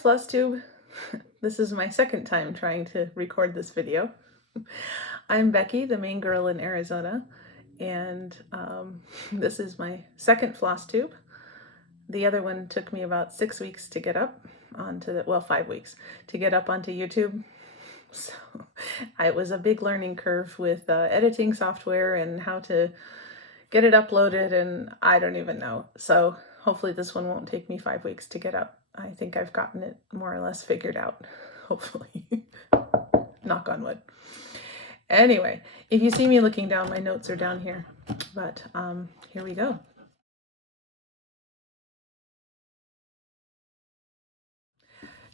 Flosstube. This is my second time trying to record this video. I'm Becky, the main girl in Arizona, and this is my second Flosstube. The other one took me about 6 weeks to get up onto the, well, 5 weeks to get up onto YouTube. So it was a big learning curve with editing software and how to get it uploaded, and I don't even know. So hopefully this one won't take me 5 weeks to get up. I think I've gotten it more or less figured out, hopefully. Knock on wood. Anyway, if you see me looking down, my notes are down here, but here we go.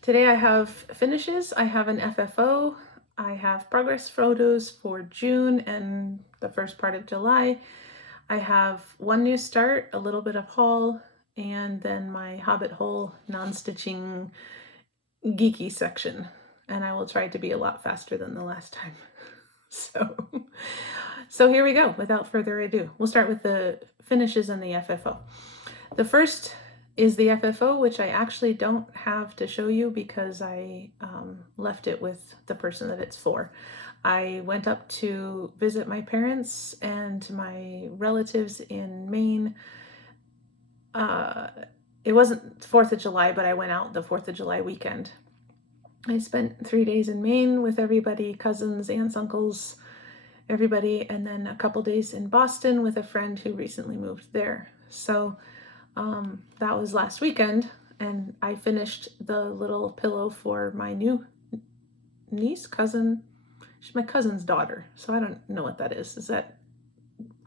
Today I have finishes, I have an FFO, I have progress photos for June and the first part of July. I have one new start, a little bit of haul, and then my Hobbit hole non-stitching geeky section. And I will try to be a lot faster than the last time. So here we go. Without further ado, we'll start with the finishes and the FFO. The first is the FFO, which I actually don't have to show you because I left it with the person that it's for. I went up to visit my parents and my relatives in Maine. It wasn't 4th of July, but I went out the 4th of July weekend. I spent 3 days in Maine with everybody, cousins, aunts, uncles, everybody, and then a couple days in Boston with a friend who recently moved there. So that was last weekend, and I finished the little pillow for my new niece, cousin. She's my cousin's daughter, so I don't know what that is. Is that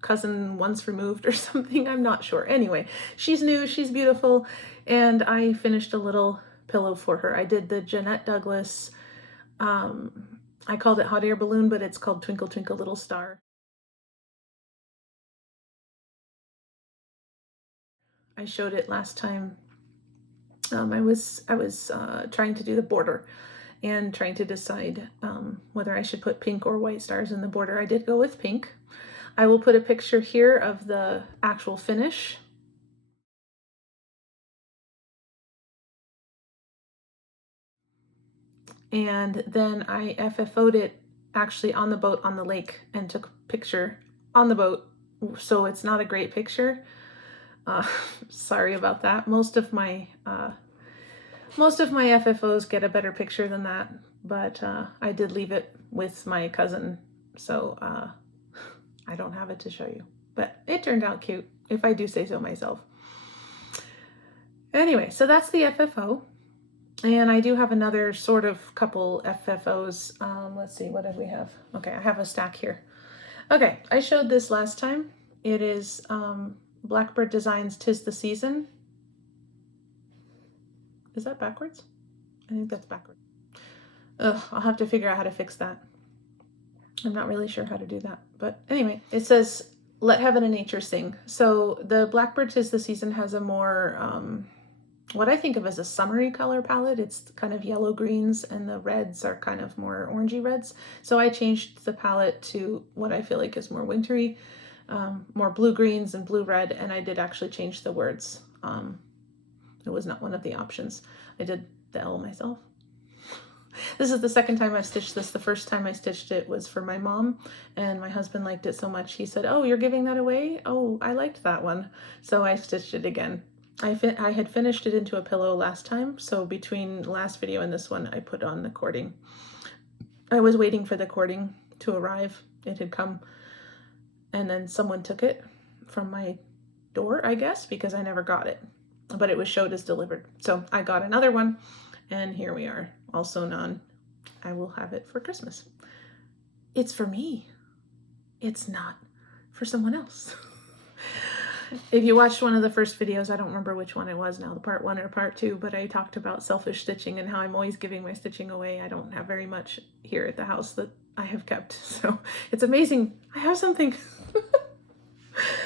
cousin once removed or something? I'm not sure. Anyway, she's new, she's beautiful, and I finished a little pillow for her. I did the Jeanette Douglas, I called it Hot Air Balloon, but it's called Twinkle Twinkle Little Star. I showed it last time. I was trying to do the border and trying to decide whether I should put pink or white stars in the border. I did go with pink. I will put a picture here of the actual finish. And then I FFO'd it actually on the boat on the lake and took a picture on the boat. So it's not a great picture. Sorry about that. Most of my FFOs get a better picture than that, but I did leave it with my cousin, so I don't have it to show you. But it turned out cute, if I do say so myself. Anyway, so that's the FFO. And I do have another sort of couple FFOs. Let's see, what did we have? Okay, I have a stack here. Okay, I showed this last time. It is Blackbird Designs 'Tis the Season. Is that backwards? I think that's backwards. Ugh, I'll have to figure out how to fix that. I'm not really sure how to do that. But anyway, it says, let heaven and nature sing. So the Blackbird 'Tis the Season has a more, what I think of as a summery color palette. It's kind of yellow greens, and the reds are kind of more orangey reds. So I changed the palette to what I feel like is more wintry, more blue greens and blue red, and I did actually change the words. It was not one of the options. I did the L myself. This is the second time I've stitched this. The first time I stitched it was for my mom, and my husband liked it so much he said, "Oh, you're giving that away? Oh, I liked that one." So I stitched it again. I had finished it into a pillow last time, so between last video and this one, I put on the cording. I was waiting for the cording to arrive. It had come, and then someone took it from my door, I guess, because I never got it, but it was showed as delivered. So I got another one, and here we are, all sewn on. I will have it for Christmas. It's for me. It's not for someone else. If you watched one of the first videos, I don't remember which one it was now, the part 1 or part 2, but I talked about selfish stitching and how I'm always giving my stitching away. I don't have very much here at the house that I have kept, so it's amazing. I have something.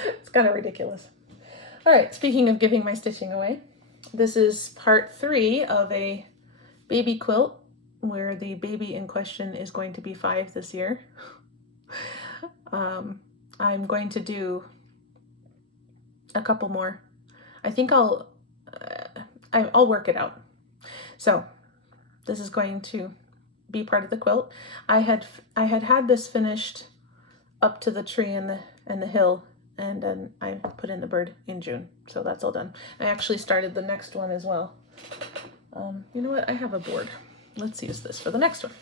It's kind of ridiculous. All right, speaking of giving my stitching away, this is part 3 of a baby quilt where the baby in question is going to be 5 this year. I'm going to do a couple more. I think I'll work it out. So this is going to be part of the quilt. I had this finished up to the tree and the hill, and then I put in the bird in June. So that's all done. I actually started the next one as well. You know what? I have a board. Let's use this for the next one.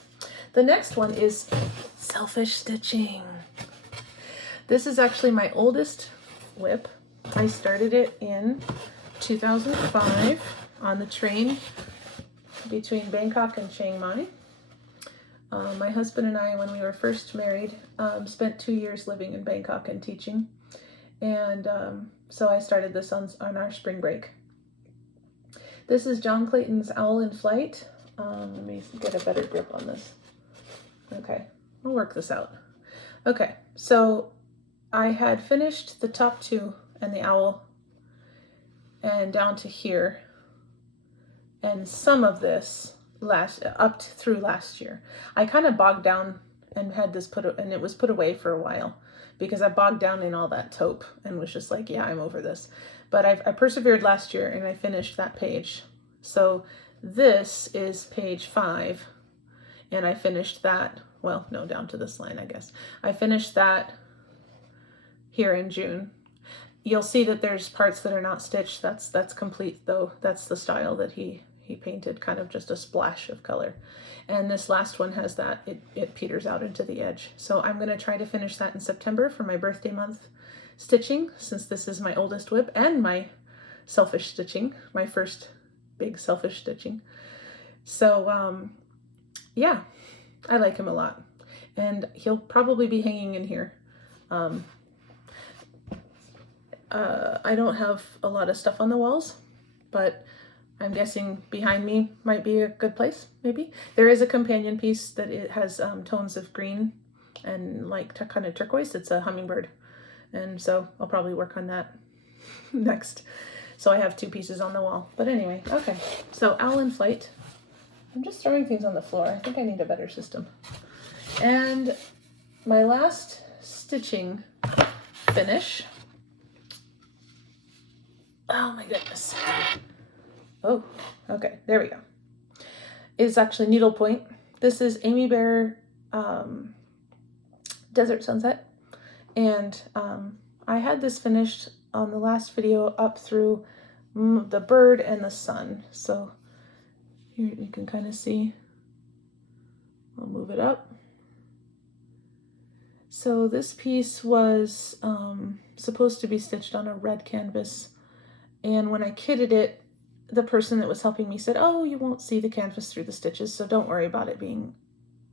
The next one is selfish stitching. This is actually my oldest WIP. I started it in 2005 on the train between Bangkok and Chiang Mai. My husband and I, when we were first married, spent 2 years living in Bangkok and teaching. And so I started this on our spring break. This is John Clayton's Owl in Flight. Let me get a better grip on this. Okay, I'll work this out. Okay, so I had finished the top two and the owl and down to here, and some of this through last year. I kind of bogged down and had this and it was put away for a while because I bogged down in all that taupe and was just like, yeah, I'm over this. But I persevered last year and I finished that page. So this is page 5, and I finished that, well, no, down to this line, I guess. I finished that here in June. You'll see that there's parts that are not stitched. That's complete though. That's the style that he painted, kind of just a splash of color. And this last one has that, it peters out into the edge. So I'm gonna try to finish that in September for my birthday month stitching, since this is my oldest WIP and my selfish stitching, my first big selfish stitching. So yeah, I like him a lot, and he'll probably be hanging in here. I don't have a lot of stuff on the walls, but I'm guessing behind me might be a good place, maybe. There is a companion piece that it has tones of green and like kind of turquoise. It's a hummingbird, and so I'll probably work on that next. So I have 2 pieces on the wall. But anyway, okay. So Owl in Flight. I'm just throwing things on the floor. I think I need a better system. And my last stitching finish. Oh my goodness. Oh, okay, there we go. It's actually Needlepoint. This is Amybear Desert Sunset. And I had this finished on the last video up through the bird and the sun. So here you can kind of see. I'll move it up. So this piece was supposed to be stitched on a red canvas. And when I kitted it, the person that was helping me said, oh, you won't see the canvas through the stitches, so don't worry about it being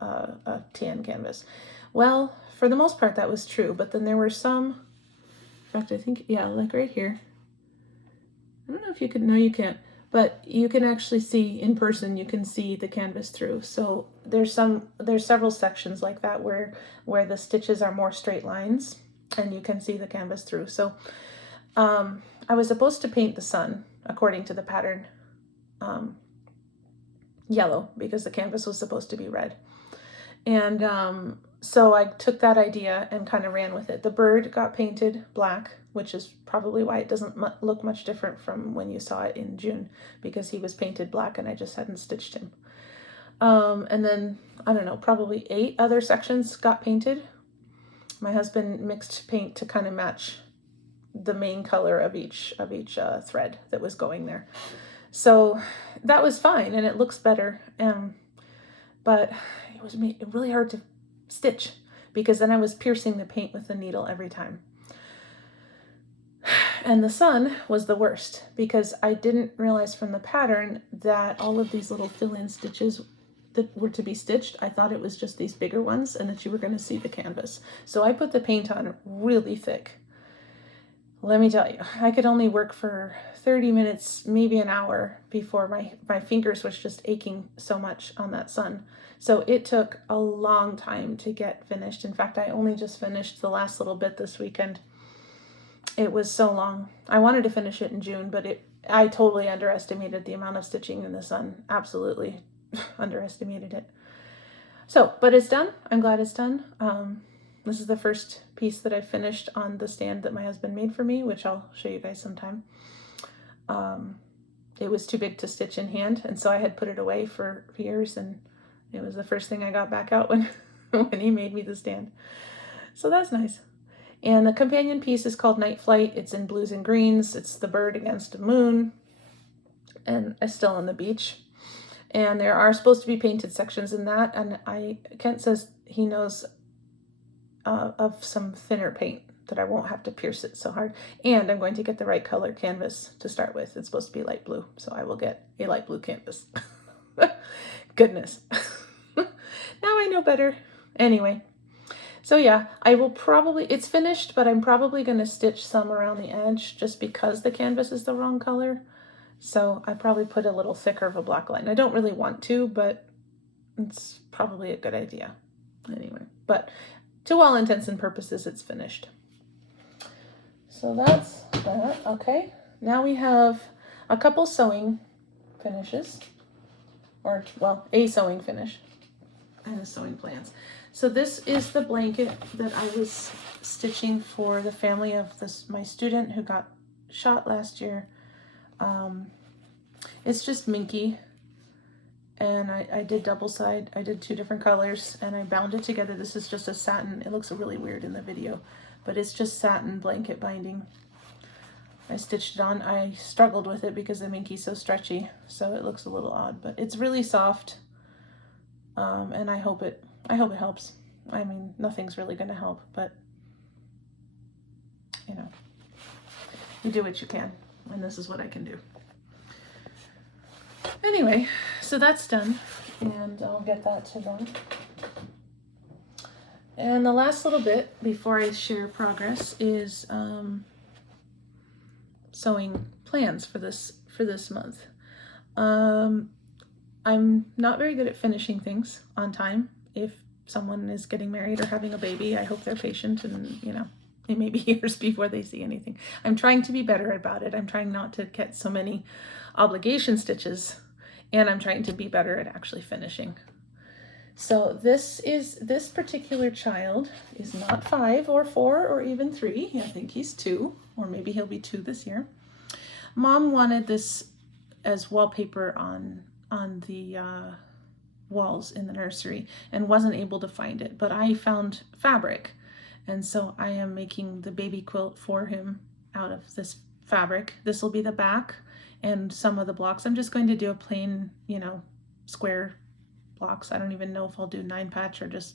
a tan canvas. Well, for the most part, that was true. But then there were some, in fact, I think, yeah, like right here. I don't know if you can, no, you can't. But you can actually see in person, you can see the canvas through. So there's several sections like that where the stitches are more straight lines and you can see the canvas through. So I was supposed to paint the sun according to the pattern yellow because the canvas was supposed to be red. And so I took that idea and kind of ran with it. The bird got painted black, which is probably why it doesn't look much different from when you saw it in June, because he was painted black and I just hadn't stitched him. And then, I don't know, probably 8 other sections got painted. My husband mixed paint to kind of match the main color of each thread that was going there. So that was fine and it looks better. But it was really hard to stitch because then I was piercing the paint with the needle every time. And the sun was the worst because I didn't realize from the pattern that all of these little fill-in stitches that were to be stitched, I thought it was just these bigger ones and that you were going to see the canvas. So I put the paint on really thick. Let me tell you, I could only work for 30 minutes, maybe an hour before my fingers was just aching so much on that sun. So it took a long time to get finished. In fact, I only just finished the last little bit this weekend. It was so long. I wanted to finish it in June, but I totally underestimated the amount of stitching in the sun. Absolutely underestimated it. So, but it's done. I'm glad it's done. This is the first piece that I finished on the stand that my husband made for me, which I'll show you guys sometime. it was too big to stitch in hand, and so I had put it away for years, and it was the first thing I got back out when when he made me the stand. So that's nice. And the companion piece is called Night Flight. It's in blues and greens. It's the bird against the moon, and it's still on the beach. And there are supposed to be painted sections in that, and Kent says he knows of some thinner paint that I won't have to pierce it so hard. And I'm going to get the right color canvas to start with. It's supposed to be light blue, so I will get a light blue canvas. Goodness. Now I know better. Anyway, so yeah, I will probably, it's finished, but I'm probably going to stitch some around the edge just because the canvas is the wrong color. So I probably put a little thicker of a black line. I don't really want to, but it's probably a good idea. Anyway, but to all intents and purposes, it's finished. So that's that. Okay, now we have a couple sewing finishes, or well, a sewing finish and a sewing plans. So this is the blanket that I was stitching for the family of my student who got shot last year. It's just minky, and I did double side. I did 2 different colors, and I bound it together. This is just a satin. It looks really weird in the video, but it's just satin blanket binding. I stitched it on. I struggled with it because the minky's so stretchy, so it looks a little odd, but it's really soft, and I hope it helps. I mean, nothing's really going to help, but you know, you do what you can, and this is what I can do. Anyway, so that's done, and I'll get that to them. And the last little bit before I share progress is sewing plans for this month. I'm not very good at finishing things on time. If someone is getting married or having a baby, I hope they're patient, and you know, it may be years before they see anything. I'm trying to be better about it. I'm trying not to get so many obligation stitches, and I'm trying to be better at actually finishing. So this particular child is not 5 or 4 or even 3. I think he's 2, or maybe he'll be 2 this year. Mom wanted this as wallpaper on the walls in the nursery and wasn't able to find it, but I found fabric, and so I am making the baby quilt for him out of this fabric. This will be the back and some of the blocks. I'm just going to do a plain, you know, square blocks. I don't even know if I'll do 9 patch or just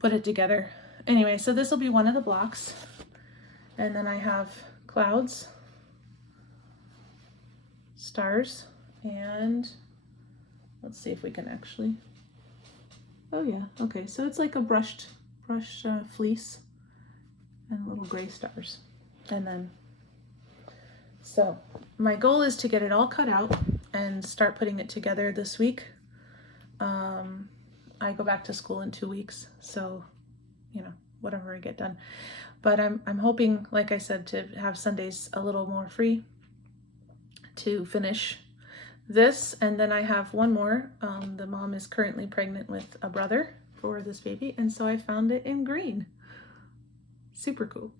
put it together. Anyway, so this will be one of the blocks, and then I have clouds, stars, and let's see if we can actually, oh yeah, okay, so it's like a brushed fleece and little gray stars. And then, so my goal is to get it all cut out and start putting it together this week. I go back to school in 2 weeks, so you know, whatever I get done. But I'm hoping, like I said, to have Sundays a little more free to finish this. And then I have one more. The mom is currently pregnant with a brother for this baby, and so I found it in green. Super cool.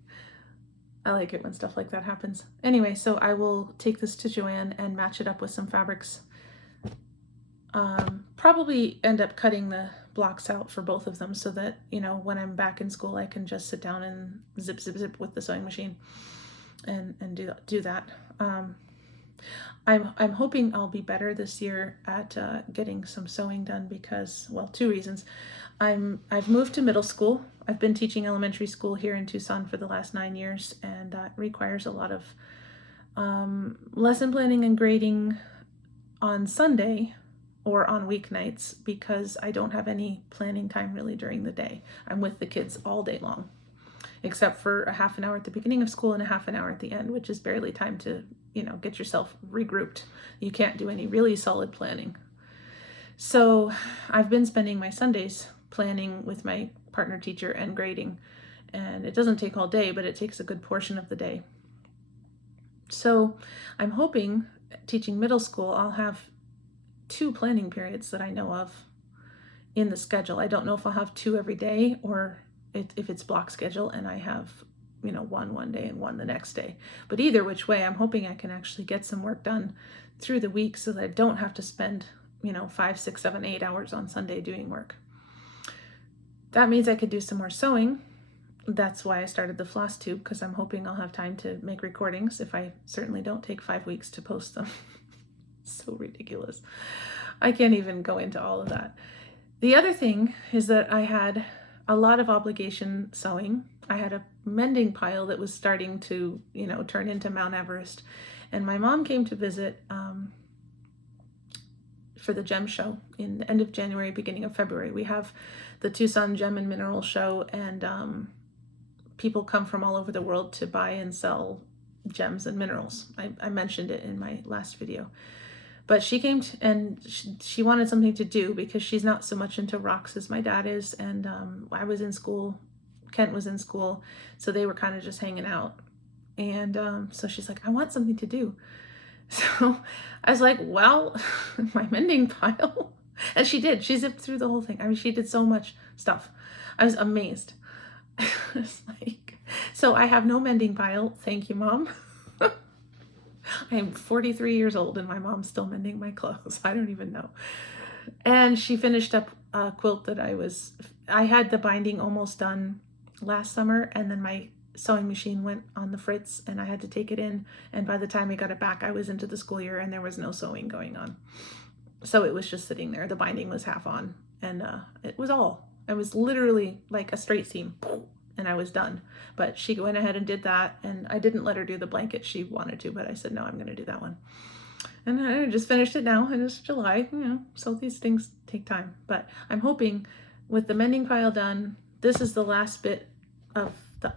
I like it when stuff like that happens. Anyway, so I will take this to Joanne and match it up with some fabrics. Probably end up cutting the blocks out for both of them so that, you know, when I'm back in school, I can just sit down and zip, zip, zip with the sewing machine and do that. I'm hoping I'll be better this year at getting some sewing done because, well, 2 reasons. I've moved to middle school. I've been teaching elementary school here in Tucson for the last 9 years, and that requires a lot of lesson planning and grading on Sunday or on weeknights because I don't have any planning time really during the day. I'm with the kids all day long, except for a half an hour at the beginning of school and a half an hour at the end, which is barely time to, you know, get yourself regrouped. You can't do any really solid planning. So I've been spending my Sundays planning with my partner teacher and grading, and it doesn't take all day, but it takes a good portion of the day. So I'm hoping teaching middle school, I'll have 2 planning periods that I know of in the schedule. I don't know if I'll have 2 every day or if it's block schedule and I have one day and one the next day. But either which way, I'm hoping I can actually get some work done through the week so that I don't have to spend 5, 6, 7, 8 hours on Sunday doing work. That means I could do some more sewing. That's why I started the Flosstube, because I'm hoping I'll have time to make recordings if I certainly don't take 5 weeks to post them. So ridiculous. I can't even go into all of that. The other thing is that I had a lot of obligation sewing. I had a mending pile that was starting to, turn into Mount Everest. And my mom came to visit for the gem show in the end of January, beginning of February. We have the Tucson Gem and Mineral Show, and people come from all over the world to buy and sell gems and minerals. I mentioned it in my last video. But she came and she wanted something to do because she's not so much into rocks as my dad is. And I was in school, Kent was in school, so they were kind of just hanging out. And so she's like, I want something to do. So I was like, well, my mending pile. And she did. She zipped through the whole thing. I mean, she did so much stuff. I was amazed. It's like, so I have no mending pile. Thank you, Mom. I'm 43 years old and my mom's still mending my clothes. I don't even know. And she finished up a quilt that I had the binding almost done last summer, and then my sewing machine went on the fritz and I had to take it in. And by the time I got it back, I was into the school year and there was no sewing going on. So it was just sitting there. The binding was half on, and it was literally like a straight seam, and I was done. But she went ahead and did that, and I didn't let her do the blanket. She wanted to, but I said, no, I'm going to do that one. And I just finished it now, and it's July, so these things take time. But I'm hoping with the mending pile done, this is the last bit of the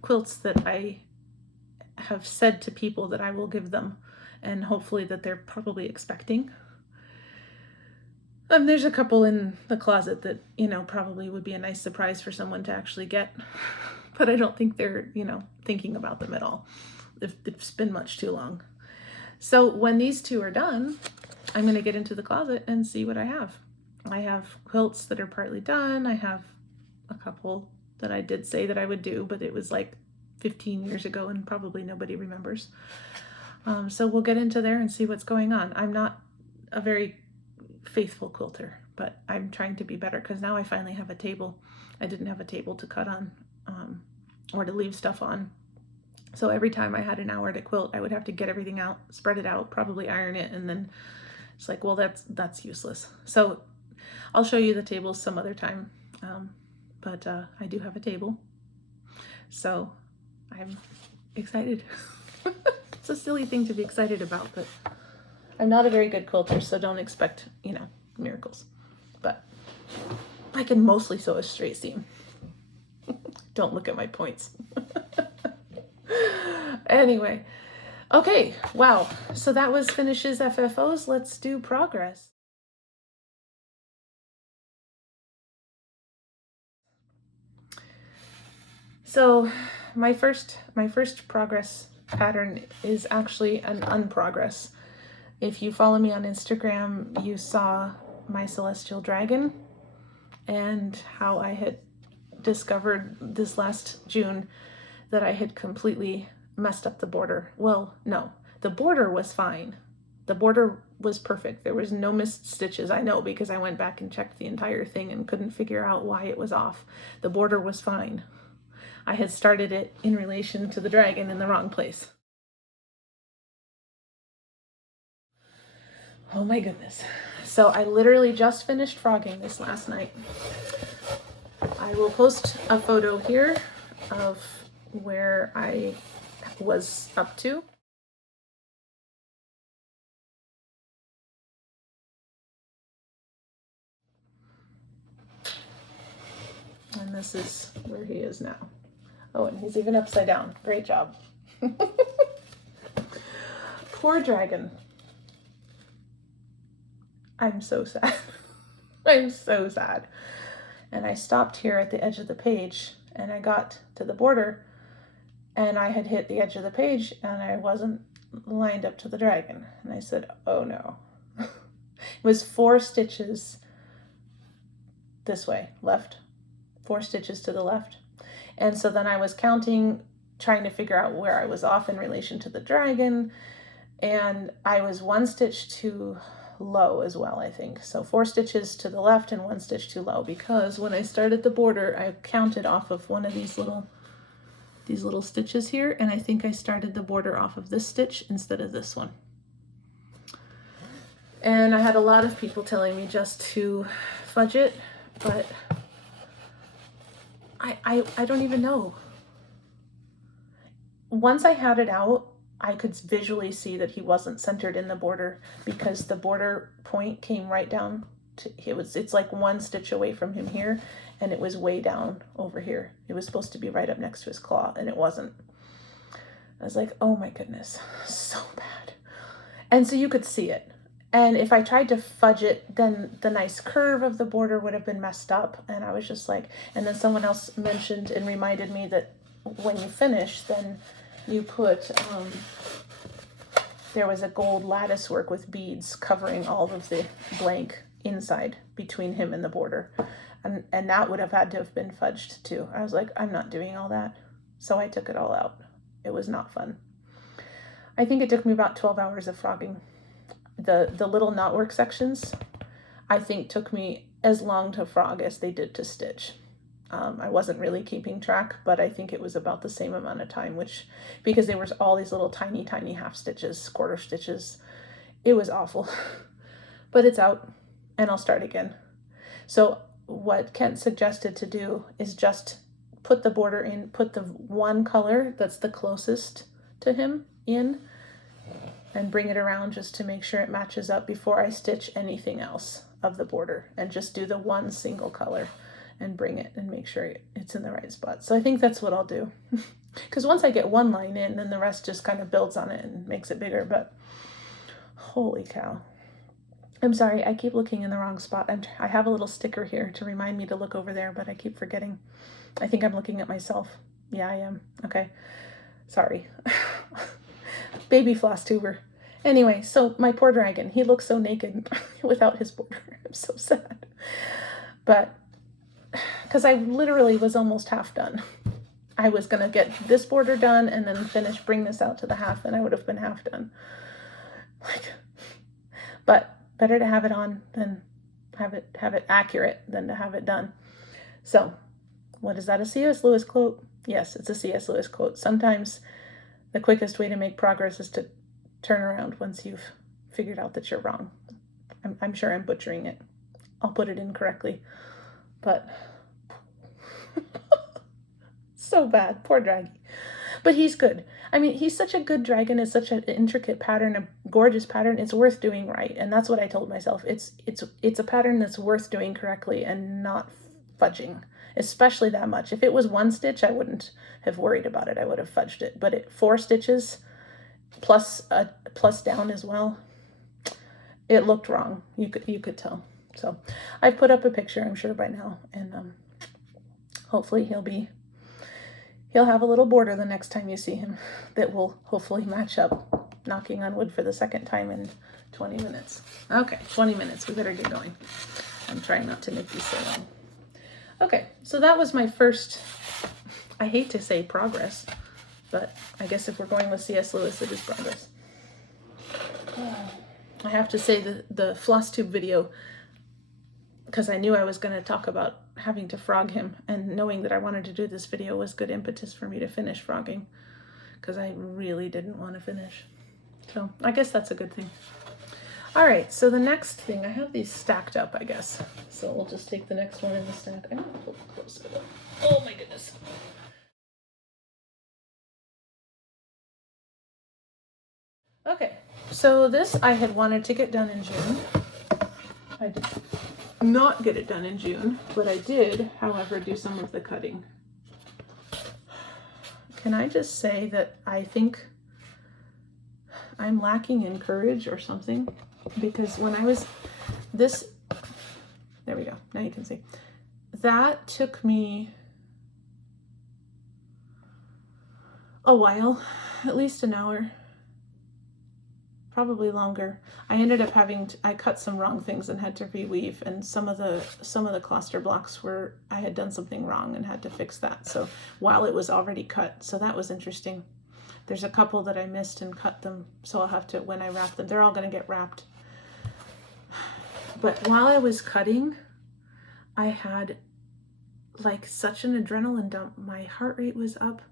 quilts that I have said to people that I will give them, and hopefully that they're probably expecting. There's a couple in the closet that, probably would be a nice surprise for someone to actually get, but I don't think they're, thinking about them at all. It's been much too long. So when these two are done, I'm going to get into the closet and see what I have. I have quilts that are partly done. I have a couple that I did say that I would do, but it was like 15 years ago and probably nobody remembers. So we'll get into there and see what's going on. I'm not a very faithful quilter, but I'm trying to be better because now I finally have a table. I didn't have a table to cut on or to leave stuff on. So every time I had an hour to quilt, I would have to get everything out, spread it out, probably iron it, and then it's like, well, that's useless. So I'll show you the tables some other time, but I do have a table, so I'm excited. It's a silly thing to be excited about, but I'm not a very good quilter, so don't expect, miracles. But I can mostly sew a straight seam. Don't look at my points. Anyway, okay, wow. So that was finishes FFOs. Let's do progress. So my first progress pattern is actually an unprogress. If you follow me on Instagram, you saw my celestial dragon and how I had discovered this last June that I had completely messed up the border. Well, no, the border was fine. The border was perfect. There was no missed stitches. I know because I went back and checked the entire thing and couldn't figure out why it was off. The border was fine. I had started it in relation to the dragon in the wrong place. Oh my goodness. So I literally just finished frogging this last night. I will post a photo here of where I was up to. And this is where he is now. Oh, and he's even upside down. Great job. Poor dragon. I'm so sad. I'm so sad. And I stopped here at the edge of the page and I got to the border and I had hit the edge of the page and I wasn't lined up to the dragon. And I said, oh no. It was 4 stitches this way, left, 4 stitches to the left. And so then I was counting trying to figure out where I was off in relation to the dragon, and I was 1 stitch too low as well, I think. So 4 stitches to the left and 1 stitch too low, because when I started the border, I counted off of one of these little stitches here, and I think I started the border off of this stitch instead of this one. And I had a lot of people telling me just to fudge it, but I don't even know. Once I had it out, I could visually see that he wasn't centered in the border, because the border point came right down to, it's like 1 stitch away from him here, and it was way down over here. It was supposed to be right up next to his claw, and it wasn't. I was like, oh my goodness, so bad. And so you could see it. And if I tried to fudge it, then the nice curve of the border would have been messed up. And I was just like, and then someone else mentioned and reminded me that when you finish, then you put, there was a gold lattice work with beads covering all of the blank inside between him and the border. And that would have had to have been fudged too. I was like, I'm not doing all that. So I took it all out. It was not fun. I think it took me about 12 hours of frogging. The little knotwork sections, I think, took me as long to frog as they did to stitch. I wasn't really keeping track, but I think it was about the same amount of time, which, because there was all these little tiny, tiny half stitches, quarter stitches. It was awful, but it's out and I'll start again. So what Kent suggested to do is just put the border in, put the one color that's the closest to him in, and bring it around just to make sure it matches up before I stitch anything else of the border, and just do the one single color and bring it and make sure it's in the right spot. So I think that's what I'll do. Because once I get one line in, then the rest just kind of builds on it and makes it bigger. But holy cow. I'm sorry, I keep looking in the wrong spot. I have a little sticker here to remind me to look over there, but I keep forgetting. I think I'm looking at myself. Yeah, I am. Okay. Sorry. Baby Flosstuber. Anyway, so my poor dragon, he looks so naked without his border. I'm so sad. But, because I literally was almost half done. I was going to get this border done and then bring this out to the half, and I would have been half done. But better to have it on than have it accurate than to have it done. So, what is that, a C.S. Lewis quote? Yes, it's a C.S. Lewis quote. Sometimes the quickest way to make progress is to turn around once you've figured out that you're wrong. I'm sure I'm butchering it. I'll put it in correctly. But so bad. Poor Draggy. But he's good. I mean, he's such a good dragon. It's such an intricate pattern, a gorgeous pattern. It's worth doing right. And that's what I told myself. It's a pattern that's worth doing correctly and not fudging, especially that much. If it was 1 stitch, I wouldn't have worried about it. I would have fudged it. But 4 stitches plus down as well, it looked wrong. You could tell. So I put up a picture, I'm sure by now, and hopefully he'll have a little border the next time you see him that will hopefully match up. Knocking on wood for the second time in 20 minutes. Okay, 20 minutes. We better get going. I'm trying not to make these so long. Okay, so that was my first, I hate to say progress, but I guess if we're going with C.S. Lewis, it is progress. I have to say the Flosstube video, because I knew I was going to talk about having to frog him, and knowing that I wanted to do this video was good impetus for me to finish frogging, because I really didn't want to finish. So I guess that's a good thing. All right, so the next thing, I have these stacked up, I guess. So we'll just take the next one in the stack. I'm going to look closer though. Oh my goodness. Okay, so this I had wanted to get done in June. I did not get it done in June, but I did, however, do some of the cutting. Can I just say that I think I'm lacking in courage or something? Because when I was there we go, now you can see. That took me a while, at least an hour. probably longer. I ended up having to, I cut some wrong things and had to reweave, and some of the cluster blocks were, I had done something wrong and had to fix that. So while it was already cut, so that was interesting. There's a couple that I missed and cut them, so I'll have to, when I wrap them, they're all going to get wrapped. But while I was cutting, I had like such an adrenaline dump. My heart rate was up.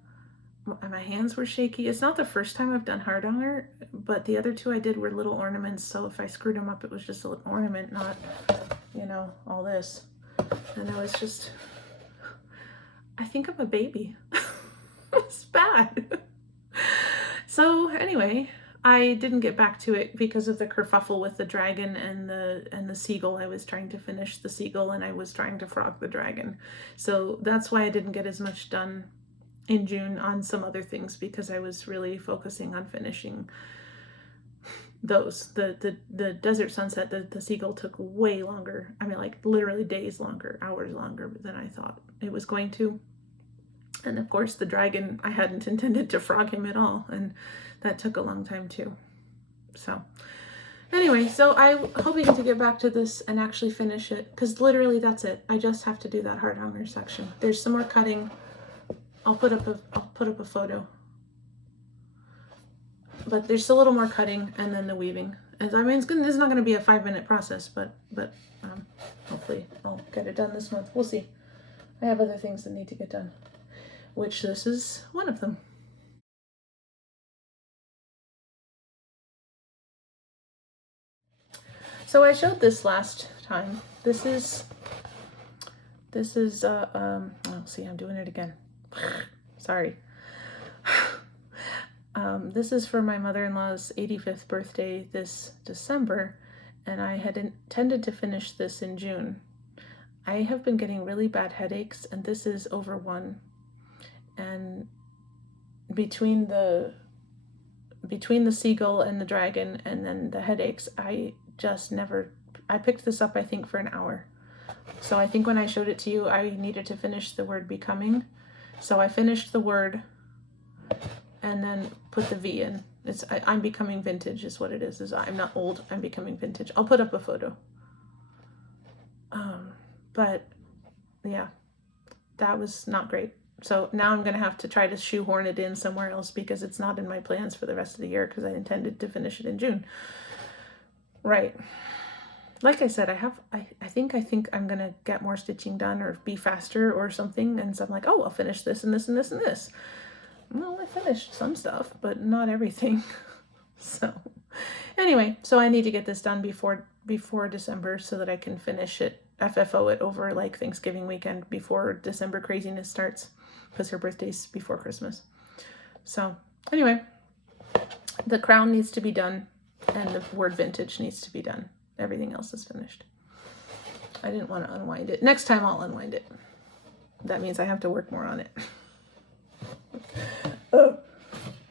My hands were shaky. It's not the first time I've done heart honor, but the other two I did were little ornaments. So if I screwed them up, it was just a little ornament, not, you know, all this. And I was just, I think I'm a baby. It's bad. So anyway, I didn't get back to it because of the kerfuffle with the dragon and the seagull. I was trying to finish the seagull and I was trying to frog the dragon. So that's why I didn't get as much done in June on some other things, because I was really focusing on finishing those. The desert sunset, the seagull took way longer. I mean, like literally days longer, hours longer than I thought it was going to. And of course the dragon, I hadn't intended to frog him at all, and that took a long time too. So anyway, so I'm hoping to get back to this and actually finish it, because literally that's it. I just have to do that heart honor section. There's some more cutting. I'll put up a photo, but there's a little more cutting and then the weaving. And I mean, this is not going to be a 5-minute process, but hopefully I'll get it done this month. We'll see. I have other things that need to get done, which this is one of them. So I showed this last time. This is oh, see, I'm doing it again. Sorry. This is for my mother-in-law's 85th birthday this December, and I had intended to finish this in June. I have been getting really bad headaches, and this is over one. And between the seagull and the dragon and then the headaches, I picked this up, I think, for an hour. So I think when I showed it to you, I needed to finish the word becoming. So I finished the word and then put the V in. I'm becoming vintage is what it is. I'm not old, I'm becoming vintage. I'll put up a photo. But yeah, that was not great. So now I'm going to have to try to shoehorn it in somewhere else, because it's not in my plans for the rest of the year, because I intended to finish it in June. Right. Like I said, I think I'm going to get more stitching done or be faster or something. And so I'm like, oh, I'll finish this and this and this and this. Well, I finished some stuff, but not everything. So anyway, so I need to get this done before December so that I can finish it, FFO it over like Thanksgiving weekend before December craziness starts, because her birthday's before Christmas. So anyway, the crown needs to be done and the word vintage needs to be done. Everything else is finished. I didn't want to unwind it. Next time I'll unwind it. That means I have to work more on it. Oh.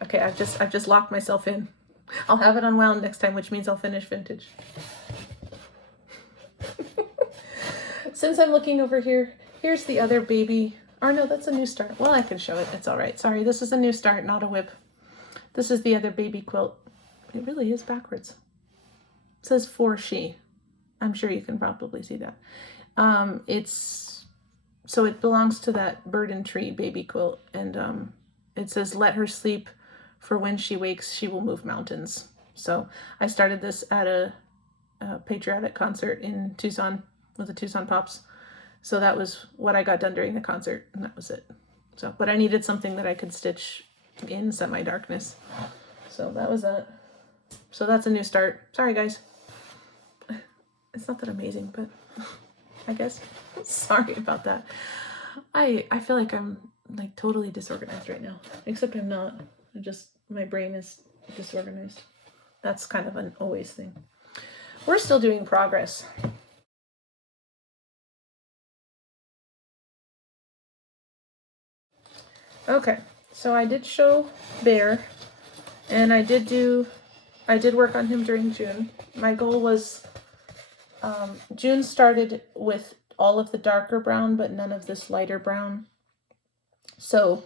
Okay, I've just locked myself in. I'll have it unwound next time, which means I'll finish vintage. Since I'm looking over here, here's the other baby. Or no, that's a new start. Well, I can show it. It's all right. Sorry, this is a new start, not a whip. This is the other baby quilt. It really is backwards. It says for she. I'm sure you can probably see that. So it belongs to that bird and tree baby quilt, and it says, let her sleep, for when she wakes, she will move mountains. So I started this at a patriotic concert in Tucson with the Tucson Pops. So that was what I got done during the concert, and that was it. So, but I needed something that I could stitch in semi-darkness. So that was that. So that's a new start. Sorry, guys. It's not that amazing, but I guess. Sorry about that. I feel like I'm like totally disorganized right now, except I'm not. My brain is disorganized. That's kind of an always thing. We're still doing progress. Okay, so I did show Bear, and I did work on him during June. My goal was, June started with all of the darker brown, but none of this lighter brown. So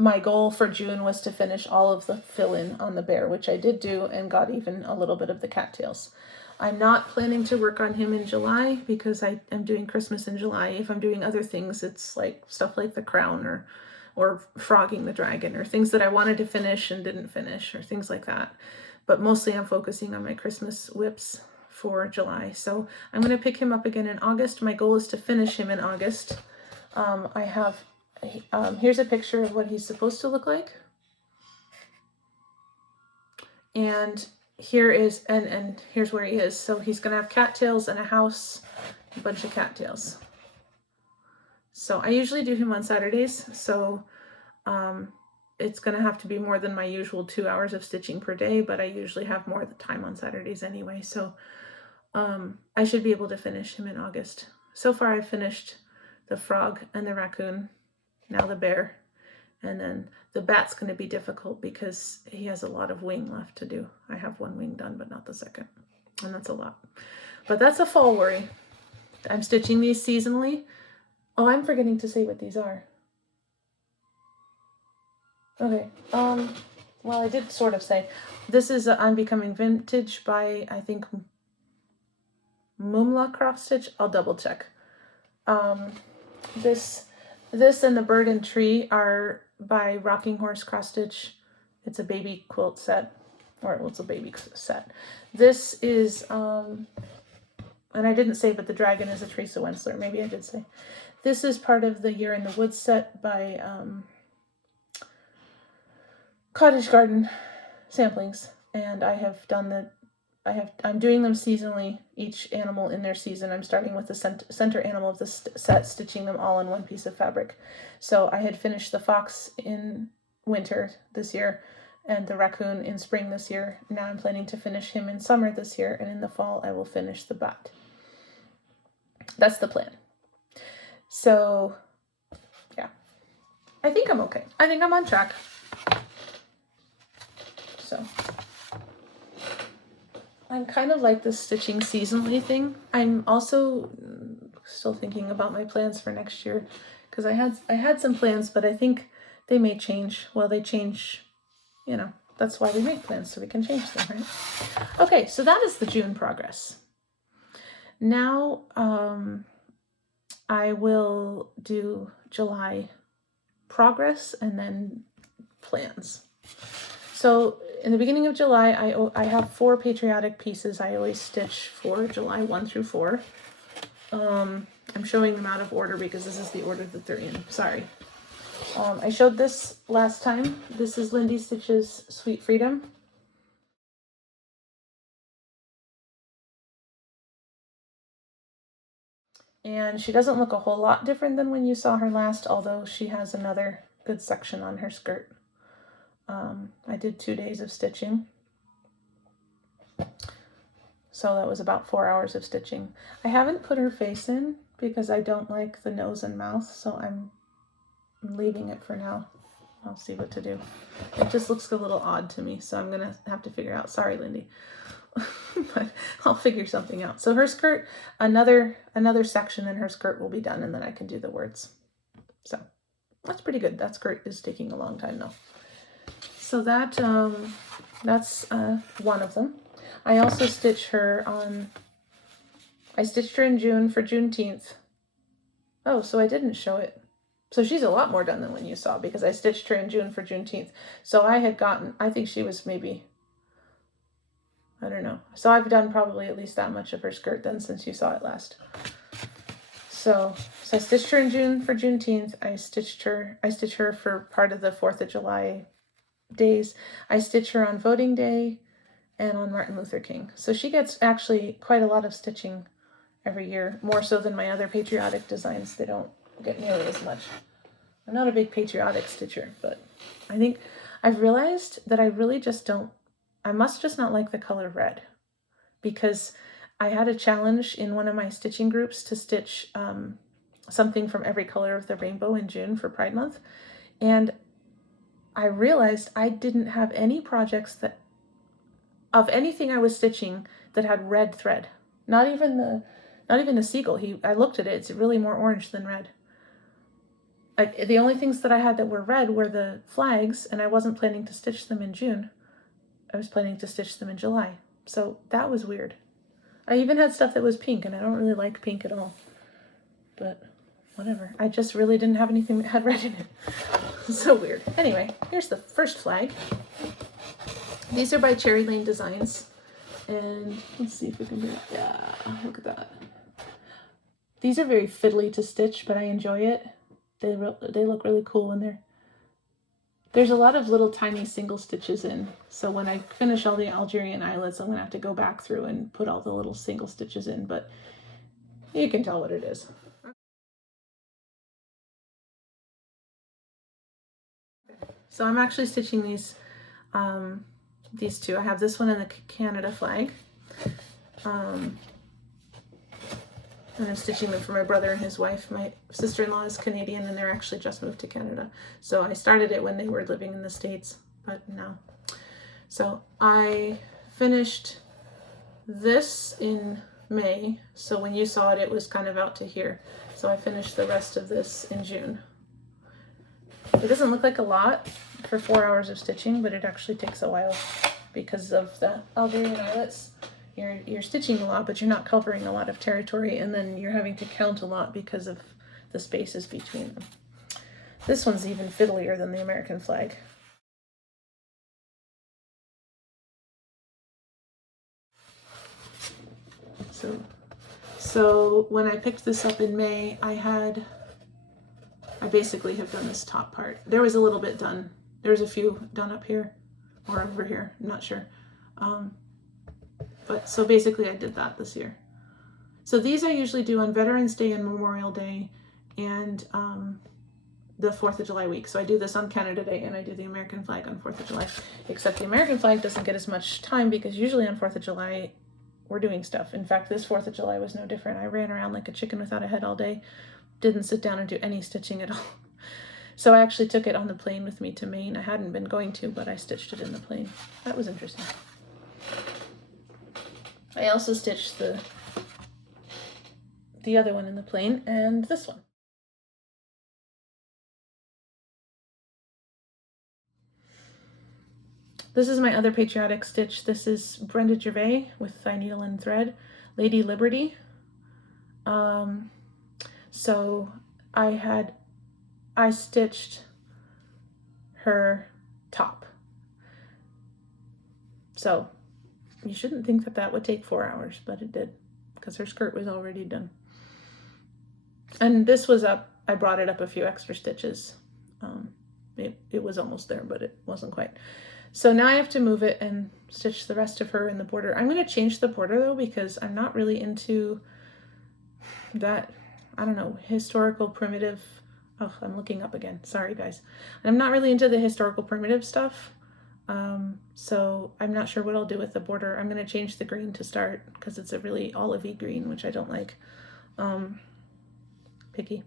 my goal for June was to finish all of the fill-in on the bear, which I did do and got even a little bit of the cattails. I'm not planning to work on him in July because I am doing Christmas in July. If I'm doing other things, it's like stuff like the crown or frogging the dragon or things that I wanted to finish and didn't finish or things like that. But mostly I'm focusing on my Christmas whips for July. So I'm going to pick him up again in August. My goal is to finish him in August. I have, here's a picture of what he's supposed to look like. And here is, and here's where he is. So he's going to have cattails and a house, a bunch of cattails. So I usually do him on Saturdays. So it's going to have to be more than my usual 2 hours of stitching per day, but I usually have more time on Saturdays anyway. So I should be able to finish him in August. So far I've finished the frog and the raccoon, now the bear, and then the bat's going to be difficult because he has a lot of wing left to do. I have one wing done, but not the second, and that's a lot. But that's a fall worry. I'm stitching these seasonally. Oh, I'm forgetting to say what these are. Okay, well, I did sort of say. This is I'm Becoming Vintage by, I think, Mumla Cross Stitch. I'll double check. This and the Bird and Tree are by Rocking Horse Cross Stitch. It's a baby quilt set, or it's a baby set. This is, and I didn't say, but the dragon is a Teresa Wensler. Maybe I did say. This is part of the Year in the Woods set by Cottage Garden Samplings, and I have done I'm doing them seasonally, each animal in their season. I'm starting with the center animal of the set, stitching them all in one piece of fabric. So I had finished the fox in winter this year and the raccoon in spring this year. Now I'm planning to finish him in summer this year, and in the fall I will finish the bat. That's the plan. So yeah, I think I'm okay. I think I'm on track. So I'm kind of like this stitching seasonally thing. I'm also still thinking about my plans for next year because I had some plans, but I think they may change. Well, they change, you know, that's why we make plans, so we can change them, right? Okay, so that is the June progress. Now I will do July progress and then plans. So in the beginning of July, I have 4 patriotic pieces I always stitch for July 1 through 4. I'm showing them out of order because this is the order that they're in. Sorry. I showed this last time. This is Lindy Stitch's Sweet Freedom. And she doesn't look a whole lot different than when you saw her last, although she has another good section on her skirt. I did 2 days of stitching. So that was about 4 hours of stitching. I haven't put her face in because I don't like the nose and mouth, so I'm leaving it for now. I'll see what to do. It just looks a little odd to me, so I'm gonna have to figure out. Sorry, Lindy. But I'll figure something out. So her skirt, another section in her skirt will be done, and then I can do the words. So that's pretty good. That skirt is taking a long time though. So that's one of them. I also stitched her I stitched her in June for Juneteenth. Oh, so I didn't show it. So she's a lot more done than when you saw because I stitched her in June for Juneteenth. So I think she was maybe, I don't know. So I've done probably at least that much of her skirt then since you saw it last. So I stitched her in June for Juneteenth. I stitched her for part of the 4th of July days. I stitch her on voting day and on Martin Luther King. So she gets actually quite a lot of stitching every year, more so than my other patriotic designs. They don't get nearly as much. I'm not a big patriotic stitcher, but I think I've realized that I really I must just not like the color red, because I had a challenge in one of my stitching groups to stitch something from every color of the rainbow in June for Pride Month, and I realized I didn't have any projects of anything I was stitching that had red thread. Not even the seagull. I looked at it. It's really more orange than red. The only things that I had that were red were the flags, and I wasn't planning to stitch them in June. I was planning to stitch them in July. So that was weird. I even had stuff that was pink, and I don't really like pink at all. But whatever. I just really didn't have anything that had red in it. So weird. Anyway, here's the first flag. These are by Cherry Lane Designs. And let's see if we can do it. Yeah, look at that. These are very fiddly to stitch, but I enjoy it. They look really cool in there. There's a lot of little tiny single stitches in. So when I finish all the Algerian eyelets, I'm going to have to go back through and put all the little single stitches in, but you can tell what it is. So I'm actually stitching these two. I have this one in the Canada flag. And I'm stitching them for my brother and his wife. My sister-in-law is Canadian, and they're actually just moved to Canada. So I started it when they were living in the States, but no. So I finished this in May. So when you saw it, it was kind of out to here. So I finished the rest of this in June. It doesn't look like a lot for 4 hours of stitching, but it actually takes a while because of the Algerian eyelets. You're stitching a lot, but you're not covering a lot of territory, and then you're having to count a lot because of the spaces between them. This one's even fiddlier than the American flag. So when I picked this up in May, I basically have done this top part. There was a little bit done. There's a few done up here or over here, I'm not sure. But so basically I did that this year. So these I usually do on Veterans Day and Memorial Day and the 4th of July week. So I do this on Canada Day and I do the American flag on 4th of July, except the American flag doesn't get as much time because usually on 4th of July we're doing stuff. In fact, this 4th of July was no different. I ran around like a chicken without a head all day, didn't sit down and do any stitching at all. So I actually took it on the plane with me to Maine. I hadn't been going to, but I stitched it in the plane. That was interesting. I also stitched the other one in the plane and this one. This is my other patriotic stitch. This is Brenda Gervais with Thigh Needle and Thread, Lady Liberty. So I stitched her top. So you shouldn't think that that would take 4 hours, but it did because her skirt was already done. And this was up, I brought it up a few extra stitches. It was almost there, but it wasn't quite. So now I have to move it and stitch the rest of her in the border. I'm going to change the border though, because I'm not really into that, I don't know, historical primitive. Oh, I'm looking up again. Sorry guys. I'm not really into the historical primitive stuff. So I'm not sure what I'll do with the border. I'm going to change the green to start because it's a really olivey green, which I don't like. Picky.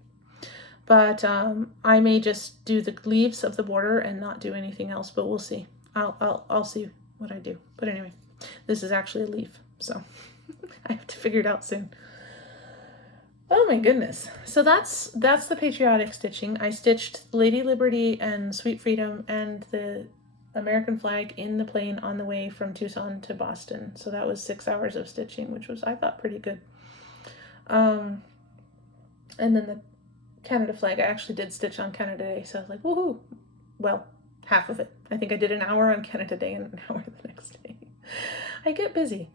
But I may just do the leaves of the border and not do anything else, but we'll see. I'll see what I do. But anyway, this is actually a leaf, so I have to figure it out soon. Oh my goodness. So that's the patriotic stitching. I stitched Lady Liberty and Sweet Freedom and the American flag in the plane on the way from Tucson to Boston. So that was 6 hours of stitching, which was, I thought, pretty good. And then the Canada flag, I actually did stitch on Canada Day, so I was like, woohoo! Well, half of it. I think I did an hour on Canada Day and an hour the next day. I get busy.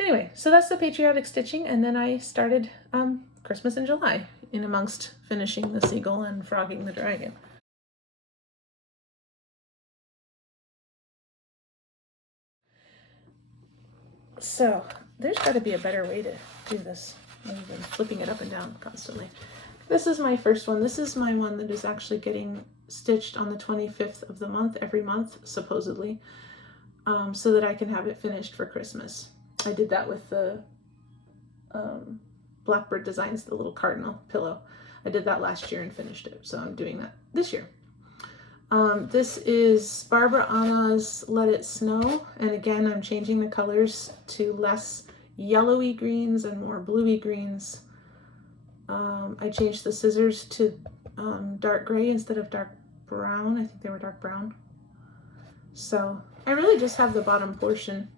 Anyway, so that's the patriotic stitching, and then I started Christmas in July, in amongst finishing the seagull and frogging the dragon. So, there's got to be a better way to do this other than flipping it up and down constantly. This is my first one. This is my one that is actually getting stitched on the 25th of the month, every month, supposedly, so that I can have it finished for Christmas. I did that with the Blackbird Designs, the little cardinal pillow. I did that last year and finished it, so I'm doing that this year. This is Barbara Anna's Let It Snow, and again I'm changing the colors to less yellowy greens and more bluey greens. I changed the scissors to dark gray instead of dark brown. I think they were dark brown. So I really just have the bottom portion.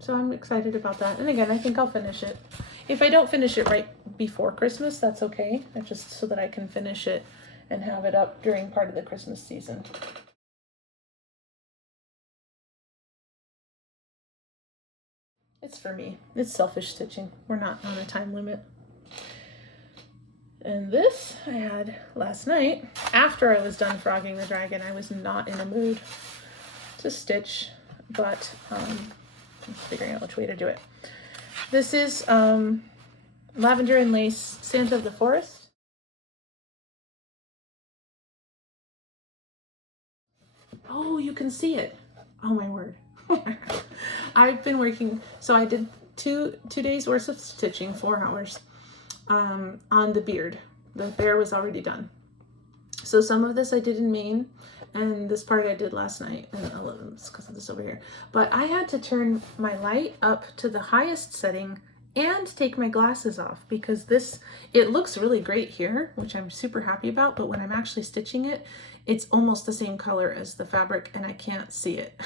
So I'm excited about that. And again, I think I'll finish it. If I don't finish it right before Christmas, that's okay. Just so that I can finish it and have it up during part of the Christmas season. It's for me. It's selfish stitching. We're not on a time limit. And this I had last night. After I was done frogging the dragon, I was not in a mood to stitch, but I'm figuring out which way to do it. This is Lavender and Lace Santa of the Forest. Oh, you can see it. Oh my word. I've been working, so I did two days worth of stitching, 4 hours, on the beard. The bear was already done. So some of this I did in Maine, and this part I did last night, and it's because of this over here. But I had to turn my light up to the highest setting and take my glasses off, because it looks really great here, which I'm super happy about, but when I'm actually stitching it, it's almost the same color as the fabric, and I can't see it.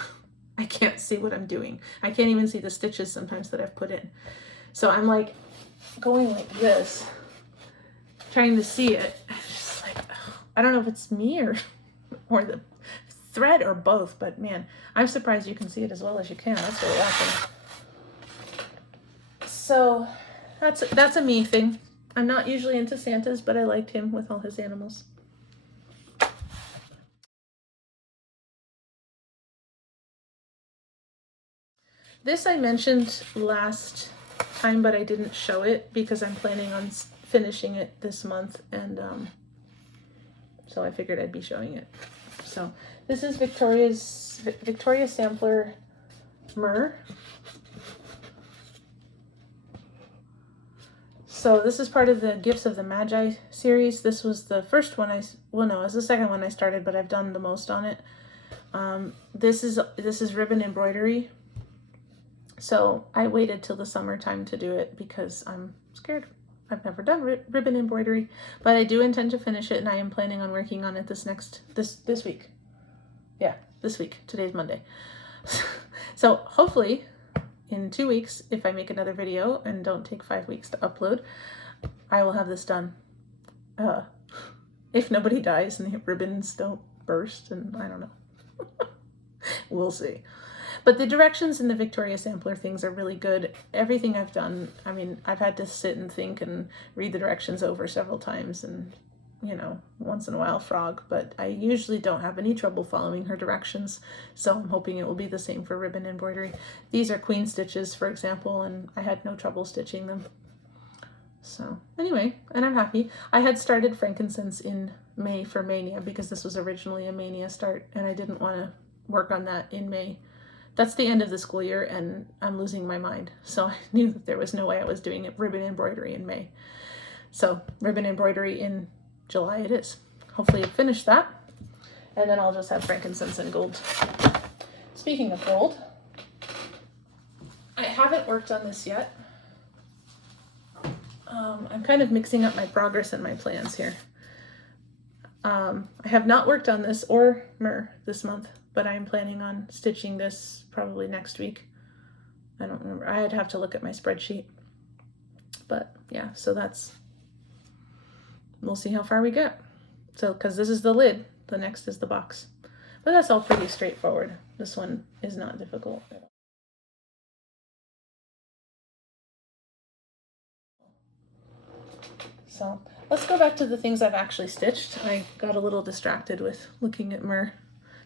I can't see what I'm doing. I can't even see the stitches sometimes that I've put in. So I'm like going like this, trying to see it. I'm just like, I don't know if it's me or the thread or both, but man, I'm surprised you can see it as well as you can. That's really awesome. So that's a me thing. I'm not usually into Santas, but I liked him with all his animals. This I mentioned last time, but I didn't show it because I'm planning on finishing it this month, and so I figured I'd be showing it. So this is Victoria Sampler Myrrh. So this is part of the Gifts of the Magi series. This was the first one it was the second one I started, but I've done the most on it. This is ribbon embroidery. So I waited till the summertime to do it because I'm scared. I've never done ribbon embroidery, but I do intend to finish it, and I am planning on working on it this week. Yeah, this week. Today's Monday. So hopefully in 2 weeks, if I make another video and don't take 5 weeks to upload, I will have this done. If nobody dies and the ribbons don't burst, and I don't know. We'll see. But the directions in the Victoria Sampler things are really good. Everything I've done, I mean, I've had to sit and think and read the directions over several times, and, once in a while frog, but I usually don't have any trouble following her directions. So I'm hoping it will be the same for ribbon embroidery. These are queen stitches, for example, and I had no trouble stitching them. So anyway, and I'm happy. I had started frankincense in May for Mania because this was originally a Mania start, and I didn't want to work on that in May. That's the end of the school year, and I'm losing my mind. So I knew that there was no way I was doing ribbon embroidery in May. So ribbon embroidery in July it is. Hopefully I'll finish that, and then I'll just have frankincense and gold. Speaking of gold, I haven't worked on this yet. I'm kind of mixing up my progress and my plans here. I have not worked on this or myrrh this month, but I'm planning on stitching this probably next week. I don't remember. I'd have to look at my spreadsheet. But yeah, so we'll see how far we get. So, because this is the lid, the next is the box. But that's all pretty straightforward. This one is not difficult at all. So let's go back to the things I've actually stitched. I got a little distracted with looking at myrrh.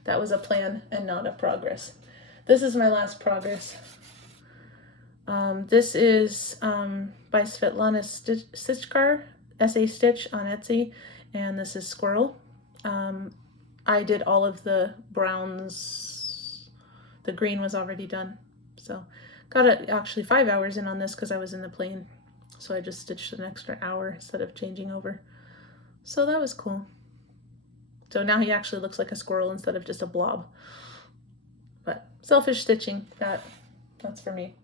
That was a plan and not a progress. This is my last progress. This is by Svetlana Stitchkar, SA Stitch on Etsy, and this is Squirrel. I did all of the browns. The green was already done. So got actually 5 hours in on this because I was in the plane. So I just stitched an extra hour instead of changing over. So that was cool. So now he actually looks like a squirrel instead of just a blob. But selfish stitching, that's for me.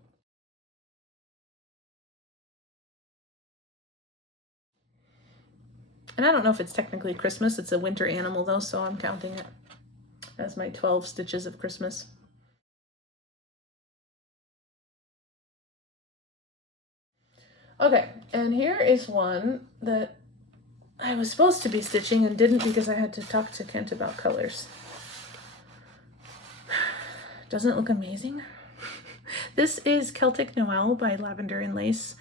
And I don't know if it's technically Christmas. It's a winter animal though, so I'm counting it as my 12 stitches of Christmas. Okay, and here is one that I was supposed to be stitching and didn't because I had to talk to Kent about colors. Doesn't it look amazing? This is Celtic Noel by Lavender and Lace.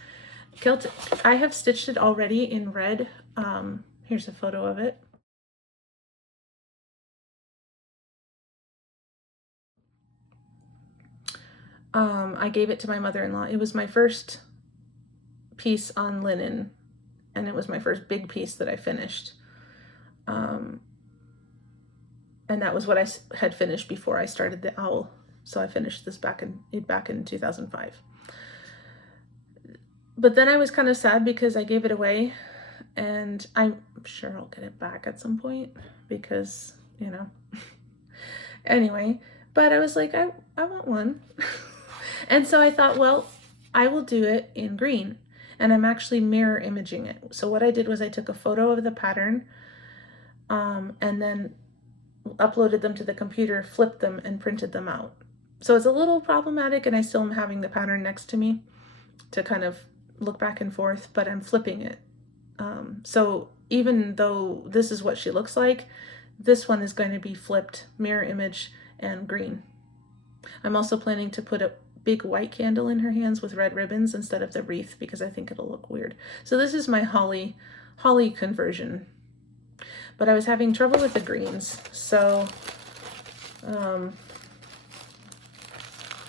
I have stitched it already in red. Here's a photo of it. I gave it to my mother-in-law. It was my first piece on linen, and it was my first big piece that I finished. And that was what I had finished before I started the owl. So I finished this back in 2005. But then I was kind of sad because I gave it away, and I'm sure I'll get it back at some point because, you know. Anyway, but I was like, I want one. And so I thought, well, I will do it in green. And I'm actually mirror imaging it. So what I did was I took a photo of the pattern and then uploaded them to the computer, flipped them, and printed them out. So it's a little problematic, and I still am having the pattern next to me to kind of look back and forth, but I'm flipping it. So even though this is what she looks like, this one is going to be flipped, mirror image, and green. I'm also planning to put a big white candle in her hands with red ribbons instead of the wreath because I think it'll look weird. So this is my holly conversion. But I was having trouble with the greens, so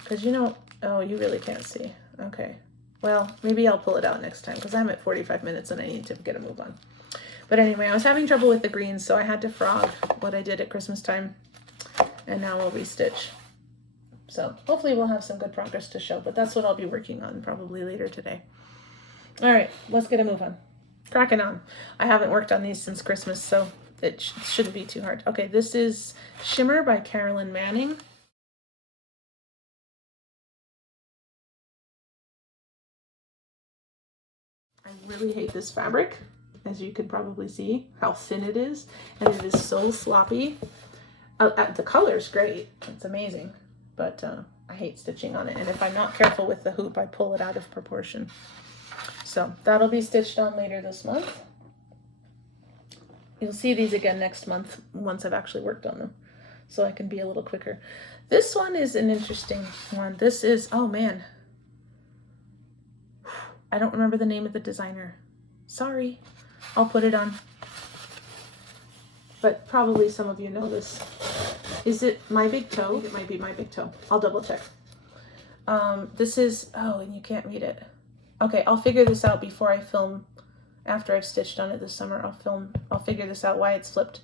because you know, oh, you really can't see. Okay, well, maybe I'll pull it out next time because I'm at 45 minutes and I need to get a move on. But anyway, I was having trouble with the greens, so I had to frog what I did at Christmas time, and now I'll restitch. So hopefully we'll have some good progress to show, but that's what I'll be working on probably later today. All right, let's get a move on. Cracking on. I haven't worked on these since Christmas, so it shouldn't be too hard. Okay, this is Shimmer by Carolyn Manning. I really hate this fabric, as you could probably see how thin it is, and it is so sloppy. The color's great, it's amazing, but I hate stitching on it, and if I'm not careful with the hoop, I pull it out of proportion. So that'll be stitched on later this month. You'll see these again next month once I've actually worked on them, so I can be a little quicker. This one is an interesting one. This is, oh man, I don't remember the name of the designer. Sorry, I'll put it on. But probably some of you know this. Is it My Big Toe? I think it might be My Big Toe. I'll double check. This is, oh, and you can't read it. Okay, I'll figure this out before I film. After I've stitched on it this summer, I'll figure this out why it's flipped.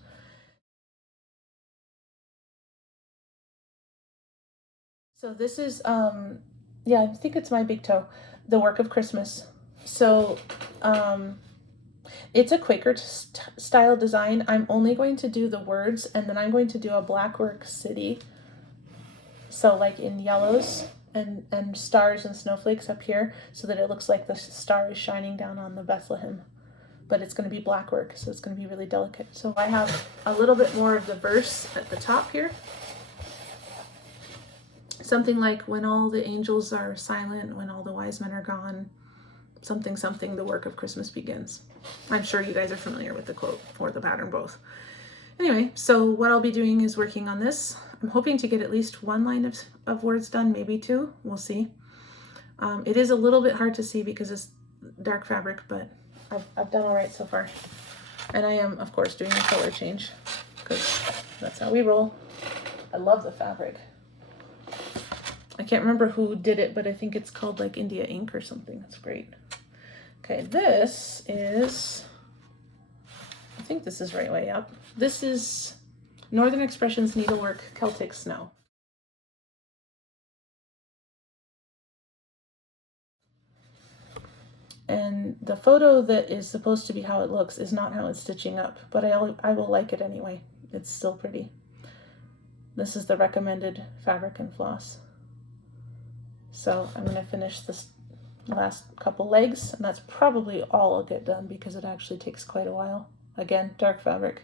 So this is, yeah, I think it's My Big Toe, The Work of Christmas. So, it's a Quaker style design. I'm only going to do the words, and then I'm going to do a blackwork city. So like in yellows and stars and snowflakes up here, so that it looks like the star is shining down on the Bethlehem. But it's going to be blackwork, so it's going to be really delicate. So I have a little bit more of the verse at the top here. Something like, when all the angels are silent, when all the wise men are gone, something, something, the work of Christmas begins. I'm sure you guys are familiar with the quote or the pattern both. Anyway, so what I'll be doing is working on this. I'm hoping to get at least one line of words done, maybe two. We'll see. It is a little bit hard to see because it's dark fabric, but I've done all right so far. And I am, of course, doing a color change because that's how we roll. I love the fabric. I can't remember who did it, but I think it's called like India ink or something. That's great. Okay, this is, I think this is right way up. This is Northern Expressions Needlework Celtic Snow. And the photo that is supposed to be how it looks is not how it's stitching up, but I will like it anyway. It's still pretty. This is the recommended fabric and floss. So I'm going to finish this last couple legs, and that's probably all I'll get done because it actually takes quite a while. Again, dark fabric.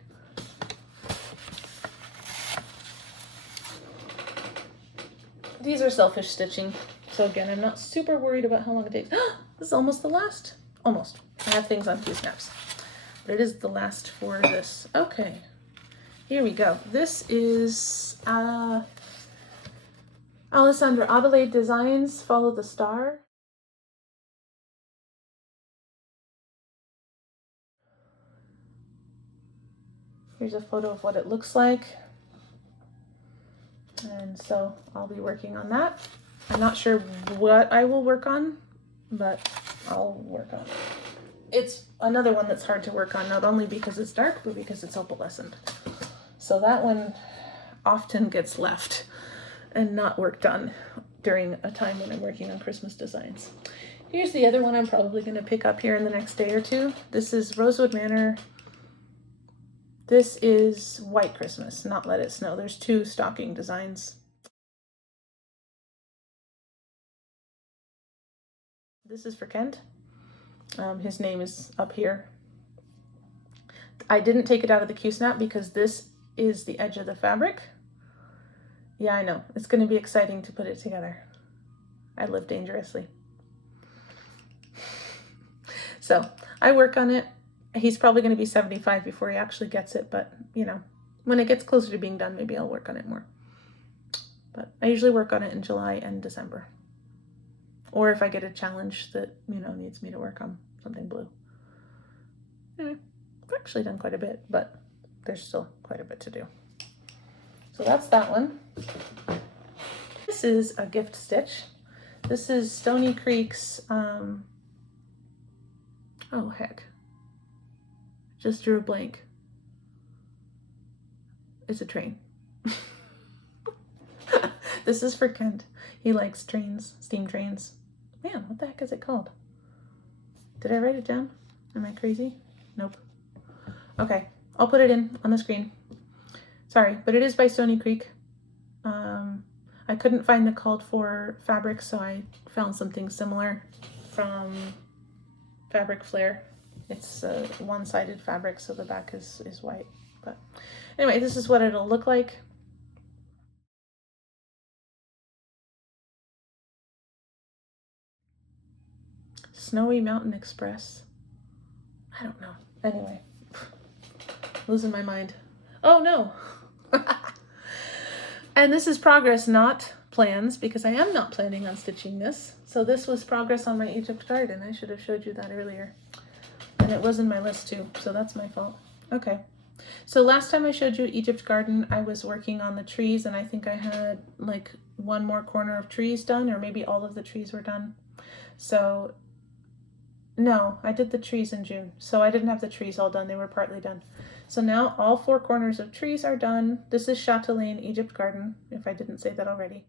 These are selfish stitching. So again, I'm not super worried about how long it takes. This is almost the last. Almost. I have things on 2 snaps. But it is the last for this. Okay. Here we go. This is Alessandra Adelaide Designs, Follow the Star. Here's a photo of what it looks like. And so I'll be working on that. I'm not sure what I will work on, but I'll work on it. It's another one that's hard to work on, not only because it's dark, but because it's opalescent. So that one often gets left and not worked on during a time when I'm working on Christmas designs. Here's the other one I'm probably going to pick up here in the next day or two. This is Rosewood Manor. This is White Christmas, not Let It Snow. There's 2 stocking designs. This is for Kent. His name is up here. I didn't take it out of the Q-snap because this is the edge of the fabric. Yeah, I know. It's going to be exciting to put it together. I live dangerously. So I work on it. He's probably going to be 75 before he actually gets it, but you know, when it gets closer to being done, maybe I'll work on it more. But I usually work on it in July and December. Or if I get a challenge that, you know, needs me to work on something blue. I've actually done quite a bit, but there's still quite a bit to do. So that's that one. This is a gift stitch. This is Stony Creek's, oh heck. Just drew a blank. It's a train. This is for Kent. He likes trains, steam trains. Man, what the heck is it called? Did I write it down? Am I crazy? Nope. Okay, I'll put it in on the screen. Sorry, but it is by Stony Creek. I couldn't find the called for fabric, so I found something similar from Fabric Flare. It's a one-sided fabric, so the back is white. But anyway, this is what it'll look like. Snowy Mountain Express. I don't know. Anyway, losing my mind. Oh no. And this is progress, not plans, because I am not planning on stitching this. So this was progress on my Egypt garden. I should have showed you that earlier. And it was in my list too, so that's my fault. Okay. So last time I showed you Egypt garden, I was working on the trees, and I think I had like 1 more corner of trees done, or maybe all of the trees were done. So no, I did the trees in June, so I didn't have the trees all done. They were partly done. So now all 4 corners of trees are done. This is Chatelaine Egypt Garden, if I didn't say that already.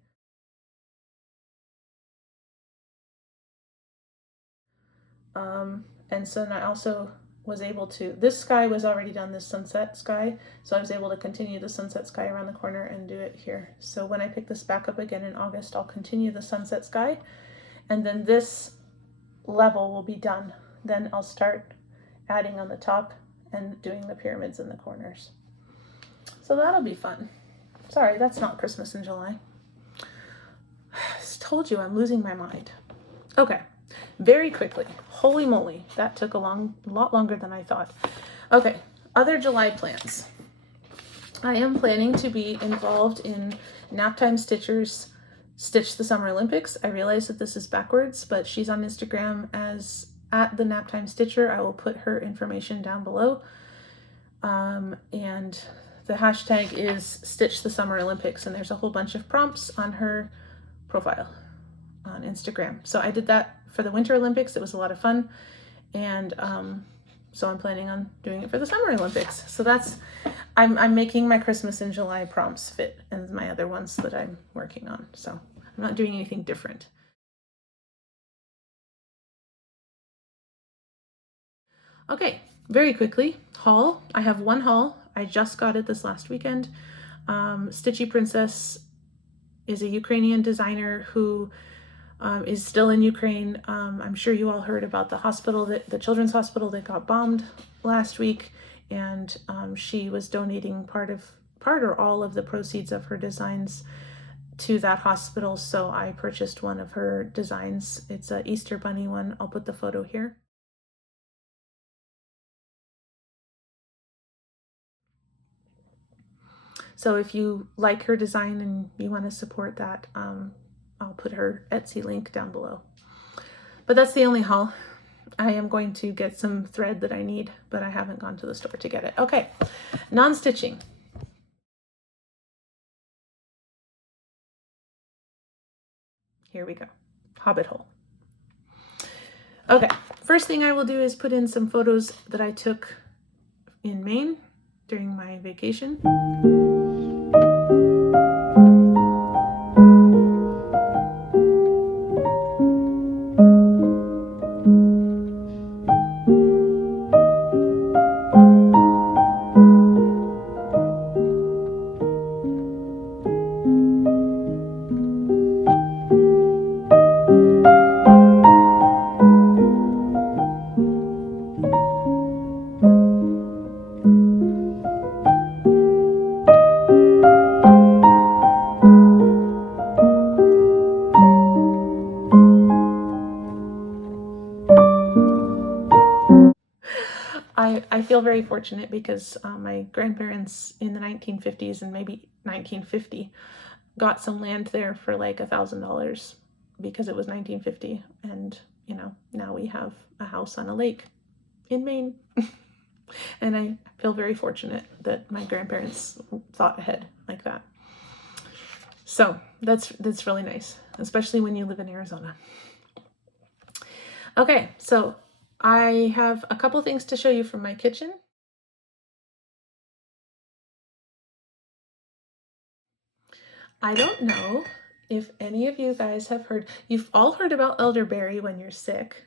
And so I also was able to, this sky was already done, this sunset sky, so I was able to continue the sunset sky around the corner and do it here. So when I pick this back up again in August, I'll continue the sunset sky, and then this level will be done. Then I'll start adding on the top and doing the pyramids in the corners. So that'll be fun. Sorry, that's not Christmas in July. I told you I'm losing my mind. Okay, very quickly. Holy moly, that took a lot longer than I thought. Okay, other July plans. I am planning to be involved in Naptime Stitcher's Stitch the Summer Olympics. I realize that this is backwards, but she's on Instagram as @the Naptime Stitcher. I will put her information down below. And the hashtag is Stitch the Summer Olympics, and there's a whole bunch of prompts on her profile on Instagram. So I did that for the Winter Olympics. It was a lot of fun, and so I'm planning on doing it for the Summer Olympics. So that's, I'm making my Christmas in July prompts fit and my other ones that I'm working on. So I'm not doing anything different. Okay, very quickly, haul. I have 1 haul. I just got it this last weekend. Stitchy Princess is a Ukrainian designer who is still in Ukraine. I'm sure you all heard about the hospital, the children's hospital that got bombed last week. and she was donating part or all of the proceeds of her designs to that hospital. So I purchased one of her designs. It's a Easter bunny one. I'll put the photo here. So if you like her design and you want to support that, I'll put her Etsy link down below. But that's the only haul. I am going to get some thread that I need, but I haven't gone to the store to get it. Okay, non-stitching. Here we go. Hobbit hole. Okay, first thing I will do is put in some photos that I took in Maine during my vacation. I feel very fortunate because my grandparents in the 1950s and maybe 1950 got some land there for like $1,000 because it was 1950, and you know, now we have a house on a lake in Maine. And I feel very fortunate that my grandparents thought ahead like that. So that's really nice, especially when you live in Arizona. Okay, so I have a couple things to show you from my kitchen. I don't know if any of you guys have heard, you've all heard about elderberry when you're sick,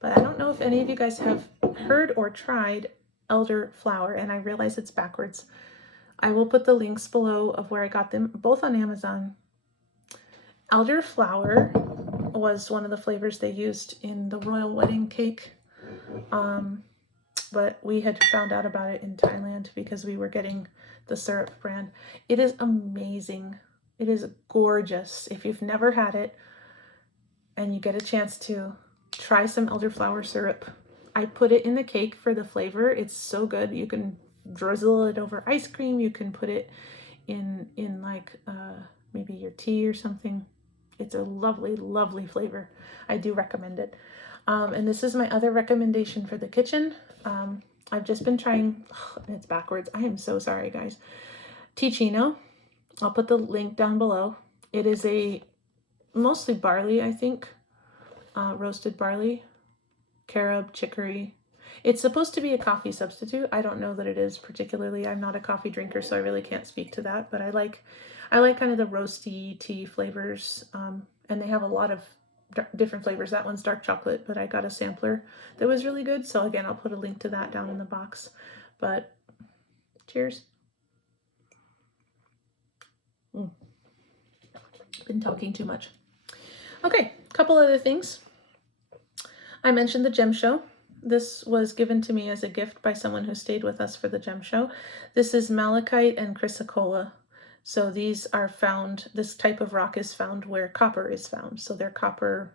but I don't know if any of you guys have heard or tried elderflower, and I realize it's backwards. I will put the links below of where I got them, both on Amazon. Elderflower was one of the flavors they used in the royal wedding cake. But we had found out about it in Thailand because we were getting the syrup brand. It is amazing. It is gorgeous. If you've never had it and you get a chance to, try some elderflower syrup. I put it in the cake for the flavor. It's so good. You can drizzle it over ice cream. You can put it in like maybe your tea or something. It's a lovely, lovely flavor. I do recommend it. And this is my other recommendation for the kitchen. I've just been trying, it's backwards. I am so sorry, guys. Ticino. I'll put the link down below. It is a mostly barley, I think. Roasted barley, carob, chicory. It's supposed to be a coffee substitute. I don't know that it is particularly. I'm not a coffee drinker, so I really can't speak to that. But I like kind of the roasty tea flavors, and they have a lot of different flavors. That one's dark chocolate, but I got a sampler that was really good. So again, I'll put a link to that down in the box. But cheers. Been talking too much. Okay, a couple other things. I mentioned the gem show. This was given to me as a gift by someone who stayed with us for the gem show. This is malachite and chrysocolla. So these are found, this type of rock is found where copper is found. So they're copper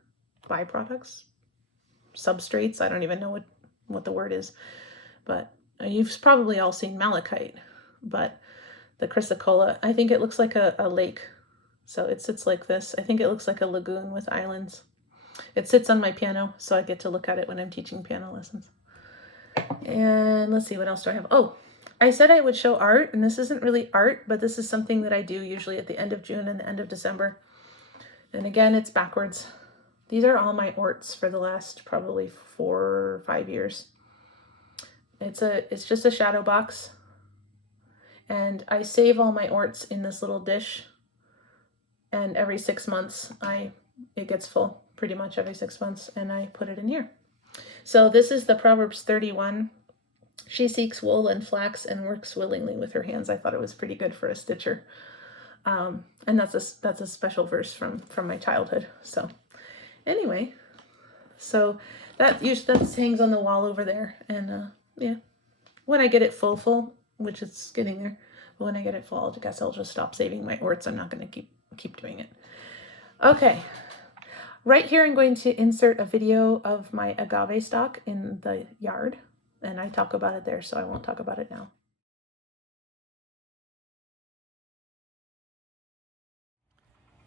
byproducts, substrates. I don't even know what the word is, but you've probably all seen malachite. But the chrysocolla, I think it looks like a lake. So it sits like this. I think it looks like a lagoon with islands. It sits on my piano, so I get to look at it when I'm teaching piano lessons. And let's see, what else do I have? Oh, I said I would show art, and this isn't really art, but this is something that I do usually at the end of June and the end of December. And again, it's backwards. These are all my orts for the last probably 4 or 5 years. It's just a shadow box. And I save all my orts in this little dish. And every 6 months, it gets full pretty much every 6 months, and I put it in here. So this is the Proverbs 31. She seeks wool and flax and works willingly with her hands. I thought it was pretty good for a stitcher. And that's a special verse from my childhood. So anyway, so that hangs on the wall over there. And yeah, when I get it full, which it's getting there. But when I get it full, I guess I'll just stop saving my orts. I'm not going to keep doing it. Okay. Right here, I'm going to insert a video of my agave stock in the yard, and I talk about it there, so I won't talk about it now.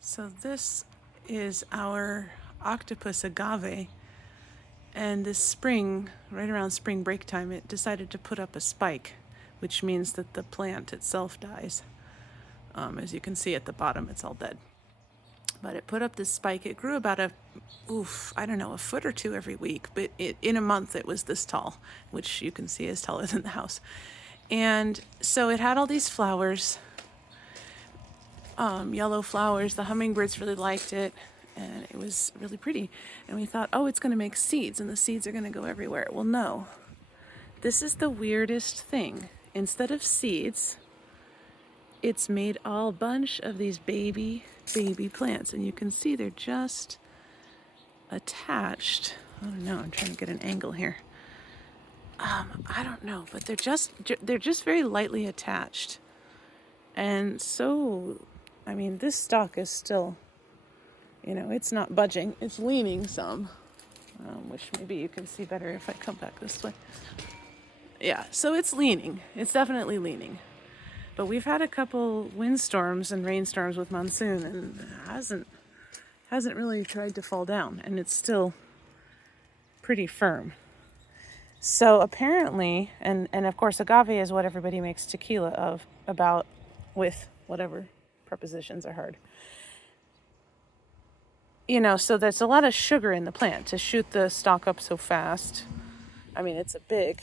So this is our octopus agave, and this spring, right around spring break time, it decided to put up a spike, which means that the plant itself dies. As you can see at the bottom, it's all dead. But it put up this spike. It grew about a foot or two every week, but in a month it was this tall, which you can see is taller than the house. And so it had all these flowers, yellow flowers. The hummingbirds really liked it, and it was really pretty. And we thought, oh, it's going to make seeds, and the seeds are going to go everywhere. Well, no. This is the weirdest thing. Instead of seeds, it's made a bunch of these baby plants, and you can see they're just attached. I don't know, I'm trying to get an angle here. I don't know, but they're just very lightly attached. And so, I mean, this stalk is still, it's not budging. It's leaning some, which maybe you can see better if I come back this way. Yeah, so it's leaning. It's definitely leaning. But we've had a couple windstorms and rainstorms with monsoon, and it hasn't really tried to fall down, and it's still pretty firm. So apparently, and of course agave is what everybody makes tequila with whatever prepositions are hard. So there's a lot of sugar in the plant to shoot the stalk up so fast. I mean, it's a big,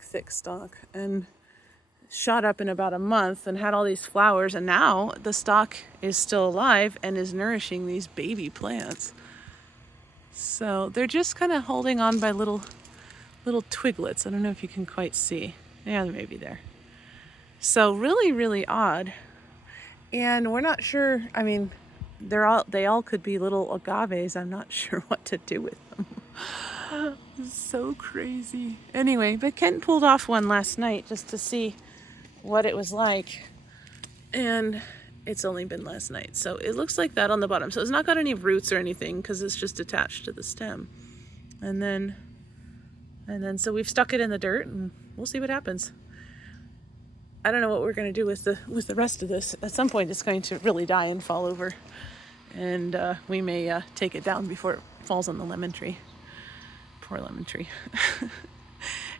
thick stalk, and shot up in about a month and had all these flowers, and now the stalk is still alive and is nourishing these baby plants. So they're just kind of holding on by little twiglets. I don't know if you can quite see. Yeah, they may be there. So really, really odd. And we're not sure, I mean, they all could be little agaves. I'm not sure what to do with them. It's so crazy. Anyway, but Ken pulled off one last night just to see what it was like, and it's only been last night, so it looks like that on the bottom. So it's not got any roots or anything because it's just attached to the stem, and then so we've stuck it in the dirt, and we'll see what happens. I don't know what we're going to do with the rest of this. At some point it's going to really die and fall over, and we may take it down before it falls on the lemon tree. Poor lemon tree.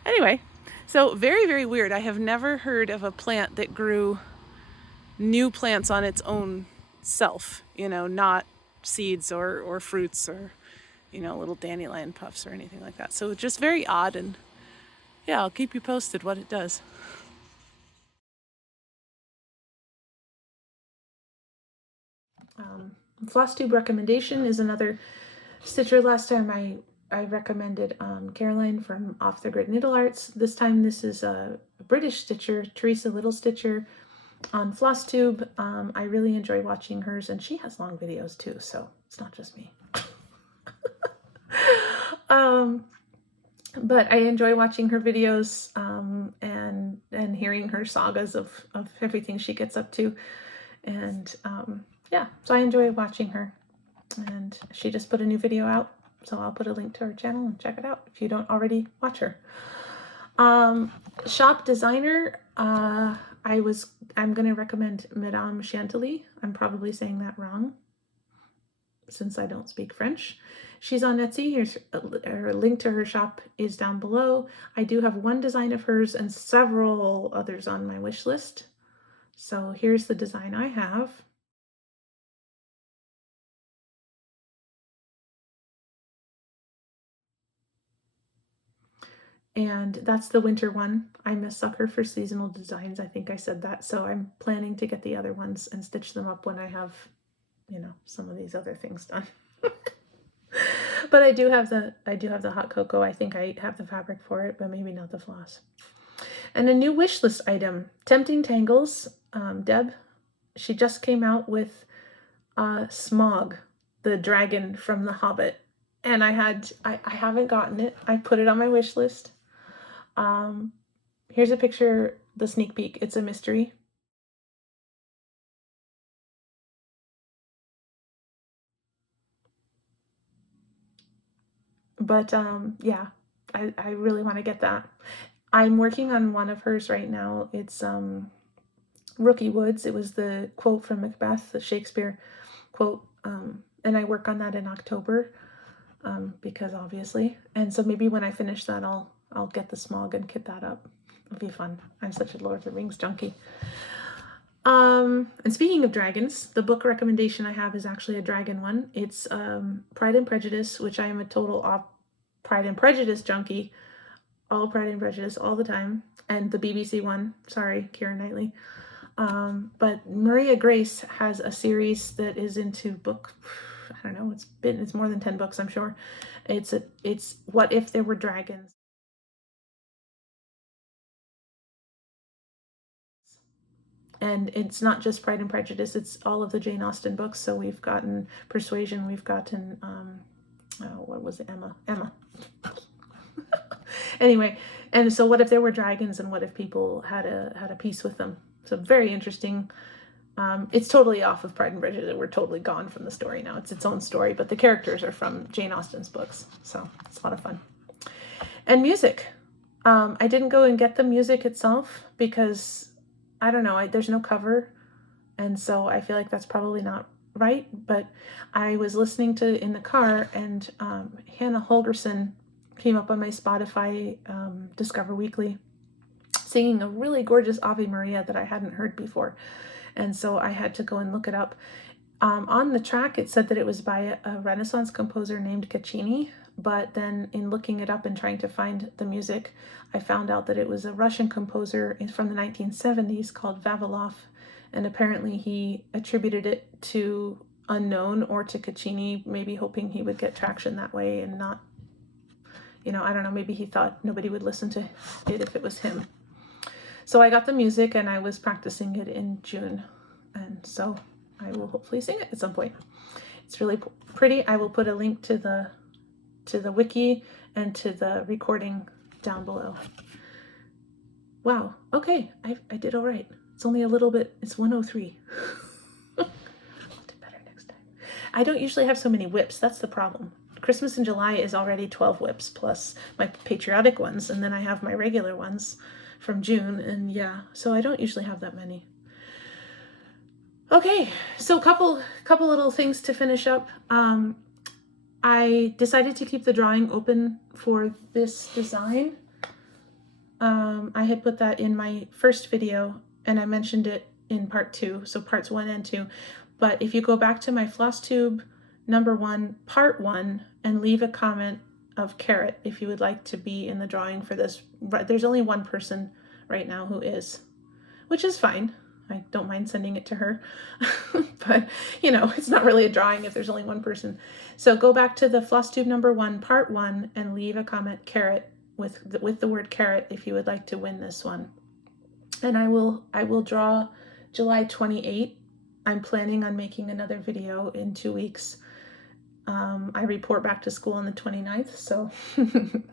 Anyway, so very, very weird. I have never heard of a plant that grew new plants on its own self, not seeds or fruits or, little dandelion puffs or anything like that. So just very odd, and yeah, I'll keep you posted what it does. Flosstube recommendation is another stitcher. Last time I recommended Caroline from Off the Grid Needle Arts. This time this is a British stitcher, Teresa Little Stitcher on Flosstube. I really enjoy watching hers, and she has long videos too, so it's not just me. But I enjoy watching her videos and hearing her sagas of everything she gets up to. And yeah, so I enjoy watching her. And she just put a new video out, so I'll put a link to her channel and check it out if you don't already watch her. Shop designer, I'm going to recommend Madame Chantilly. I'm probably saying that wrong since I don't speak French. She's on Etsy. Here's a link to her shop is down below. I do have one design of hers and several others on my wish list. So here's the design I have. And that's the winter one. I'm a sucker for seasonal designs. I think I said that. So I'm planning to get the other ones and stitch them up when I have, some of these other things done. But I do have the hot cocoa. I think I have the fabric for it, but maybe not the floss. And a new wish list item, Tempting Tangles. Deb, she just came out with Smog, the dragon from The Hobbit. And I haven't gotten it. I put it on my wish list. Here's a picture, the sneak peek. It's a mystery. But yeah, I really want to get that. I'm working on one of hers right now. It's Rookie Woods. It was the quote from Macbeth, the Shakespeare quote. And I work on that in October because obviously. And so maybe when I finish that, I'll get the smog and kit that up. It'll be fun. I'm such a Lord of the Rings junkie. And speaking of dragons, the book recommendation I have is actually a dragon one. It's Pride and Prejudice, which I am a total Pride and Prejudice junkie. All Pride and Prejudice all the time. And the BBC one. Sorry, Keira Knightley. But Maria Grace has a series that is into book. I don't know. It's more than 10 books, I'm sure. It's What If There Were Dragons. And it's not just Pride and Prejudice, it's all of the Jane Austen books. So we've gotten Persuasion, we've gotten, what was it, Emma. Anyway, and so what if there were dragons and what if people had a peace with them? So very interesting. It's totally off of Pride and Prejudice. We're totally gone from the story now. It's its own story, but the characters are from Jane Austen's books. So it's a lot of fun. And music. I didn't go and get the music itself because I don't know, there's no cover, and so I feel like that's probably not right, but I was listening to in the car, and Hannah Holgerson came up on my Spotify Discover Weekly singing a really gorgeous Ave Maria that I hadn't heard before, and so I had to go and look it up. On the track, it said that it was by a Renaissance composer named Caccini, but then in looking it up and trying to find the music, I found out that it was a Russian composer from the 1970s called Vavilov, and apparently he attributed it to unknown or to Caccini, maybe hoping he would get traction that way and not, I don't know, maybe he thought nobody would listen to it if it was him. So I got the music and I was practicing it in June, and so I will hopefully sing it at some point. It's really pretty. I will put a link to the wiki and to the recording down below. Wow. Okay. I did all right. It's only a little bit. It's 1:03. I'll do better next time. I don't usually have so many whips. That's the problem. Christmas in July is already 12 whips plus my patriotic ones, and then I have my regular ones from June, and yeah, so I don't usually have that many. Okay, so a couple little things to finish up. I decided to keep the drawing open for this design. I had put that in my first video, and I mentioned it in part 2, so parts 1 and 2. But if you go back to my Flosstube #1, part 1, and leave a comment of carrot if you would like to be in the drawing for this. There's only one person right now who is, which is fine. I don't mind sending it to her, but it's not really a drawing if there's only one person. So go back to the Flosstube #1, part 1, and leave a comment carrot with the word carrot if you would like to win this one. And I will draw July 28. I'm planning on making another video in 2 weeks. I report back to school on the 29th, so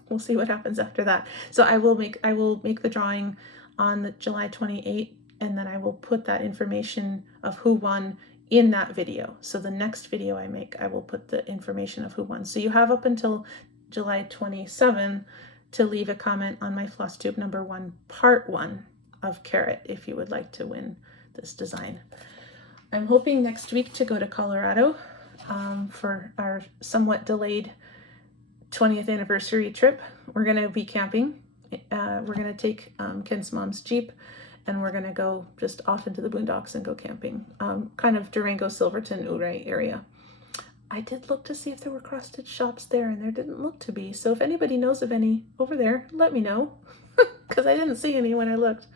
we'll see what happens after that. So I will make the drawing on the July 28th. And then I will put that information of who won in that video. So the next video I make, I will put the information of who won. So you have up until July 27 to leave a comment on my Flosstube #1, part 1 of carrot if you would like to win this design. I'm hoping next week to go to Colorado for our somewhat delayed 20th anniversary trip. We're going to be camping. We're going to take Ken's mom's Jeep, and we're going to go just off into the boondocks and go camping, kind of Durango, Silverton, Ouray area. I did look to see if there were cross-stitch shops there, and there didn't look to be. So if anybody knows of any over there, let me know, because I didn't see any when I looked.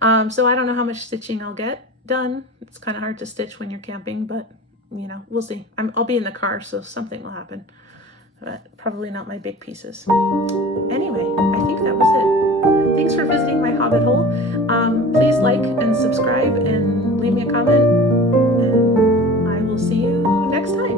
So I don't know how much stitching I'll get done. It's kind of hard to stitch when you're camping, but we'll see. I'll be in the car, so something will happen, but probably not my big pieces. Anyway, I think that was it. Thanks for visiting my hobbit hole. Please like and subscribe and leave me a comment, and I will see you next time.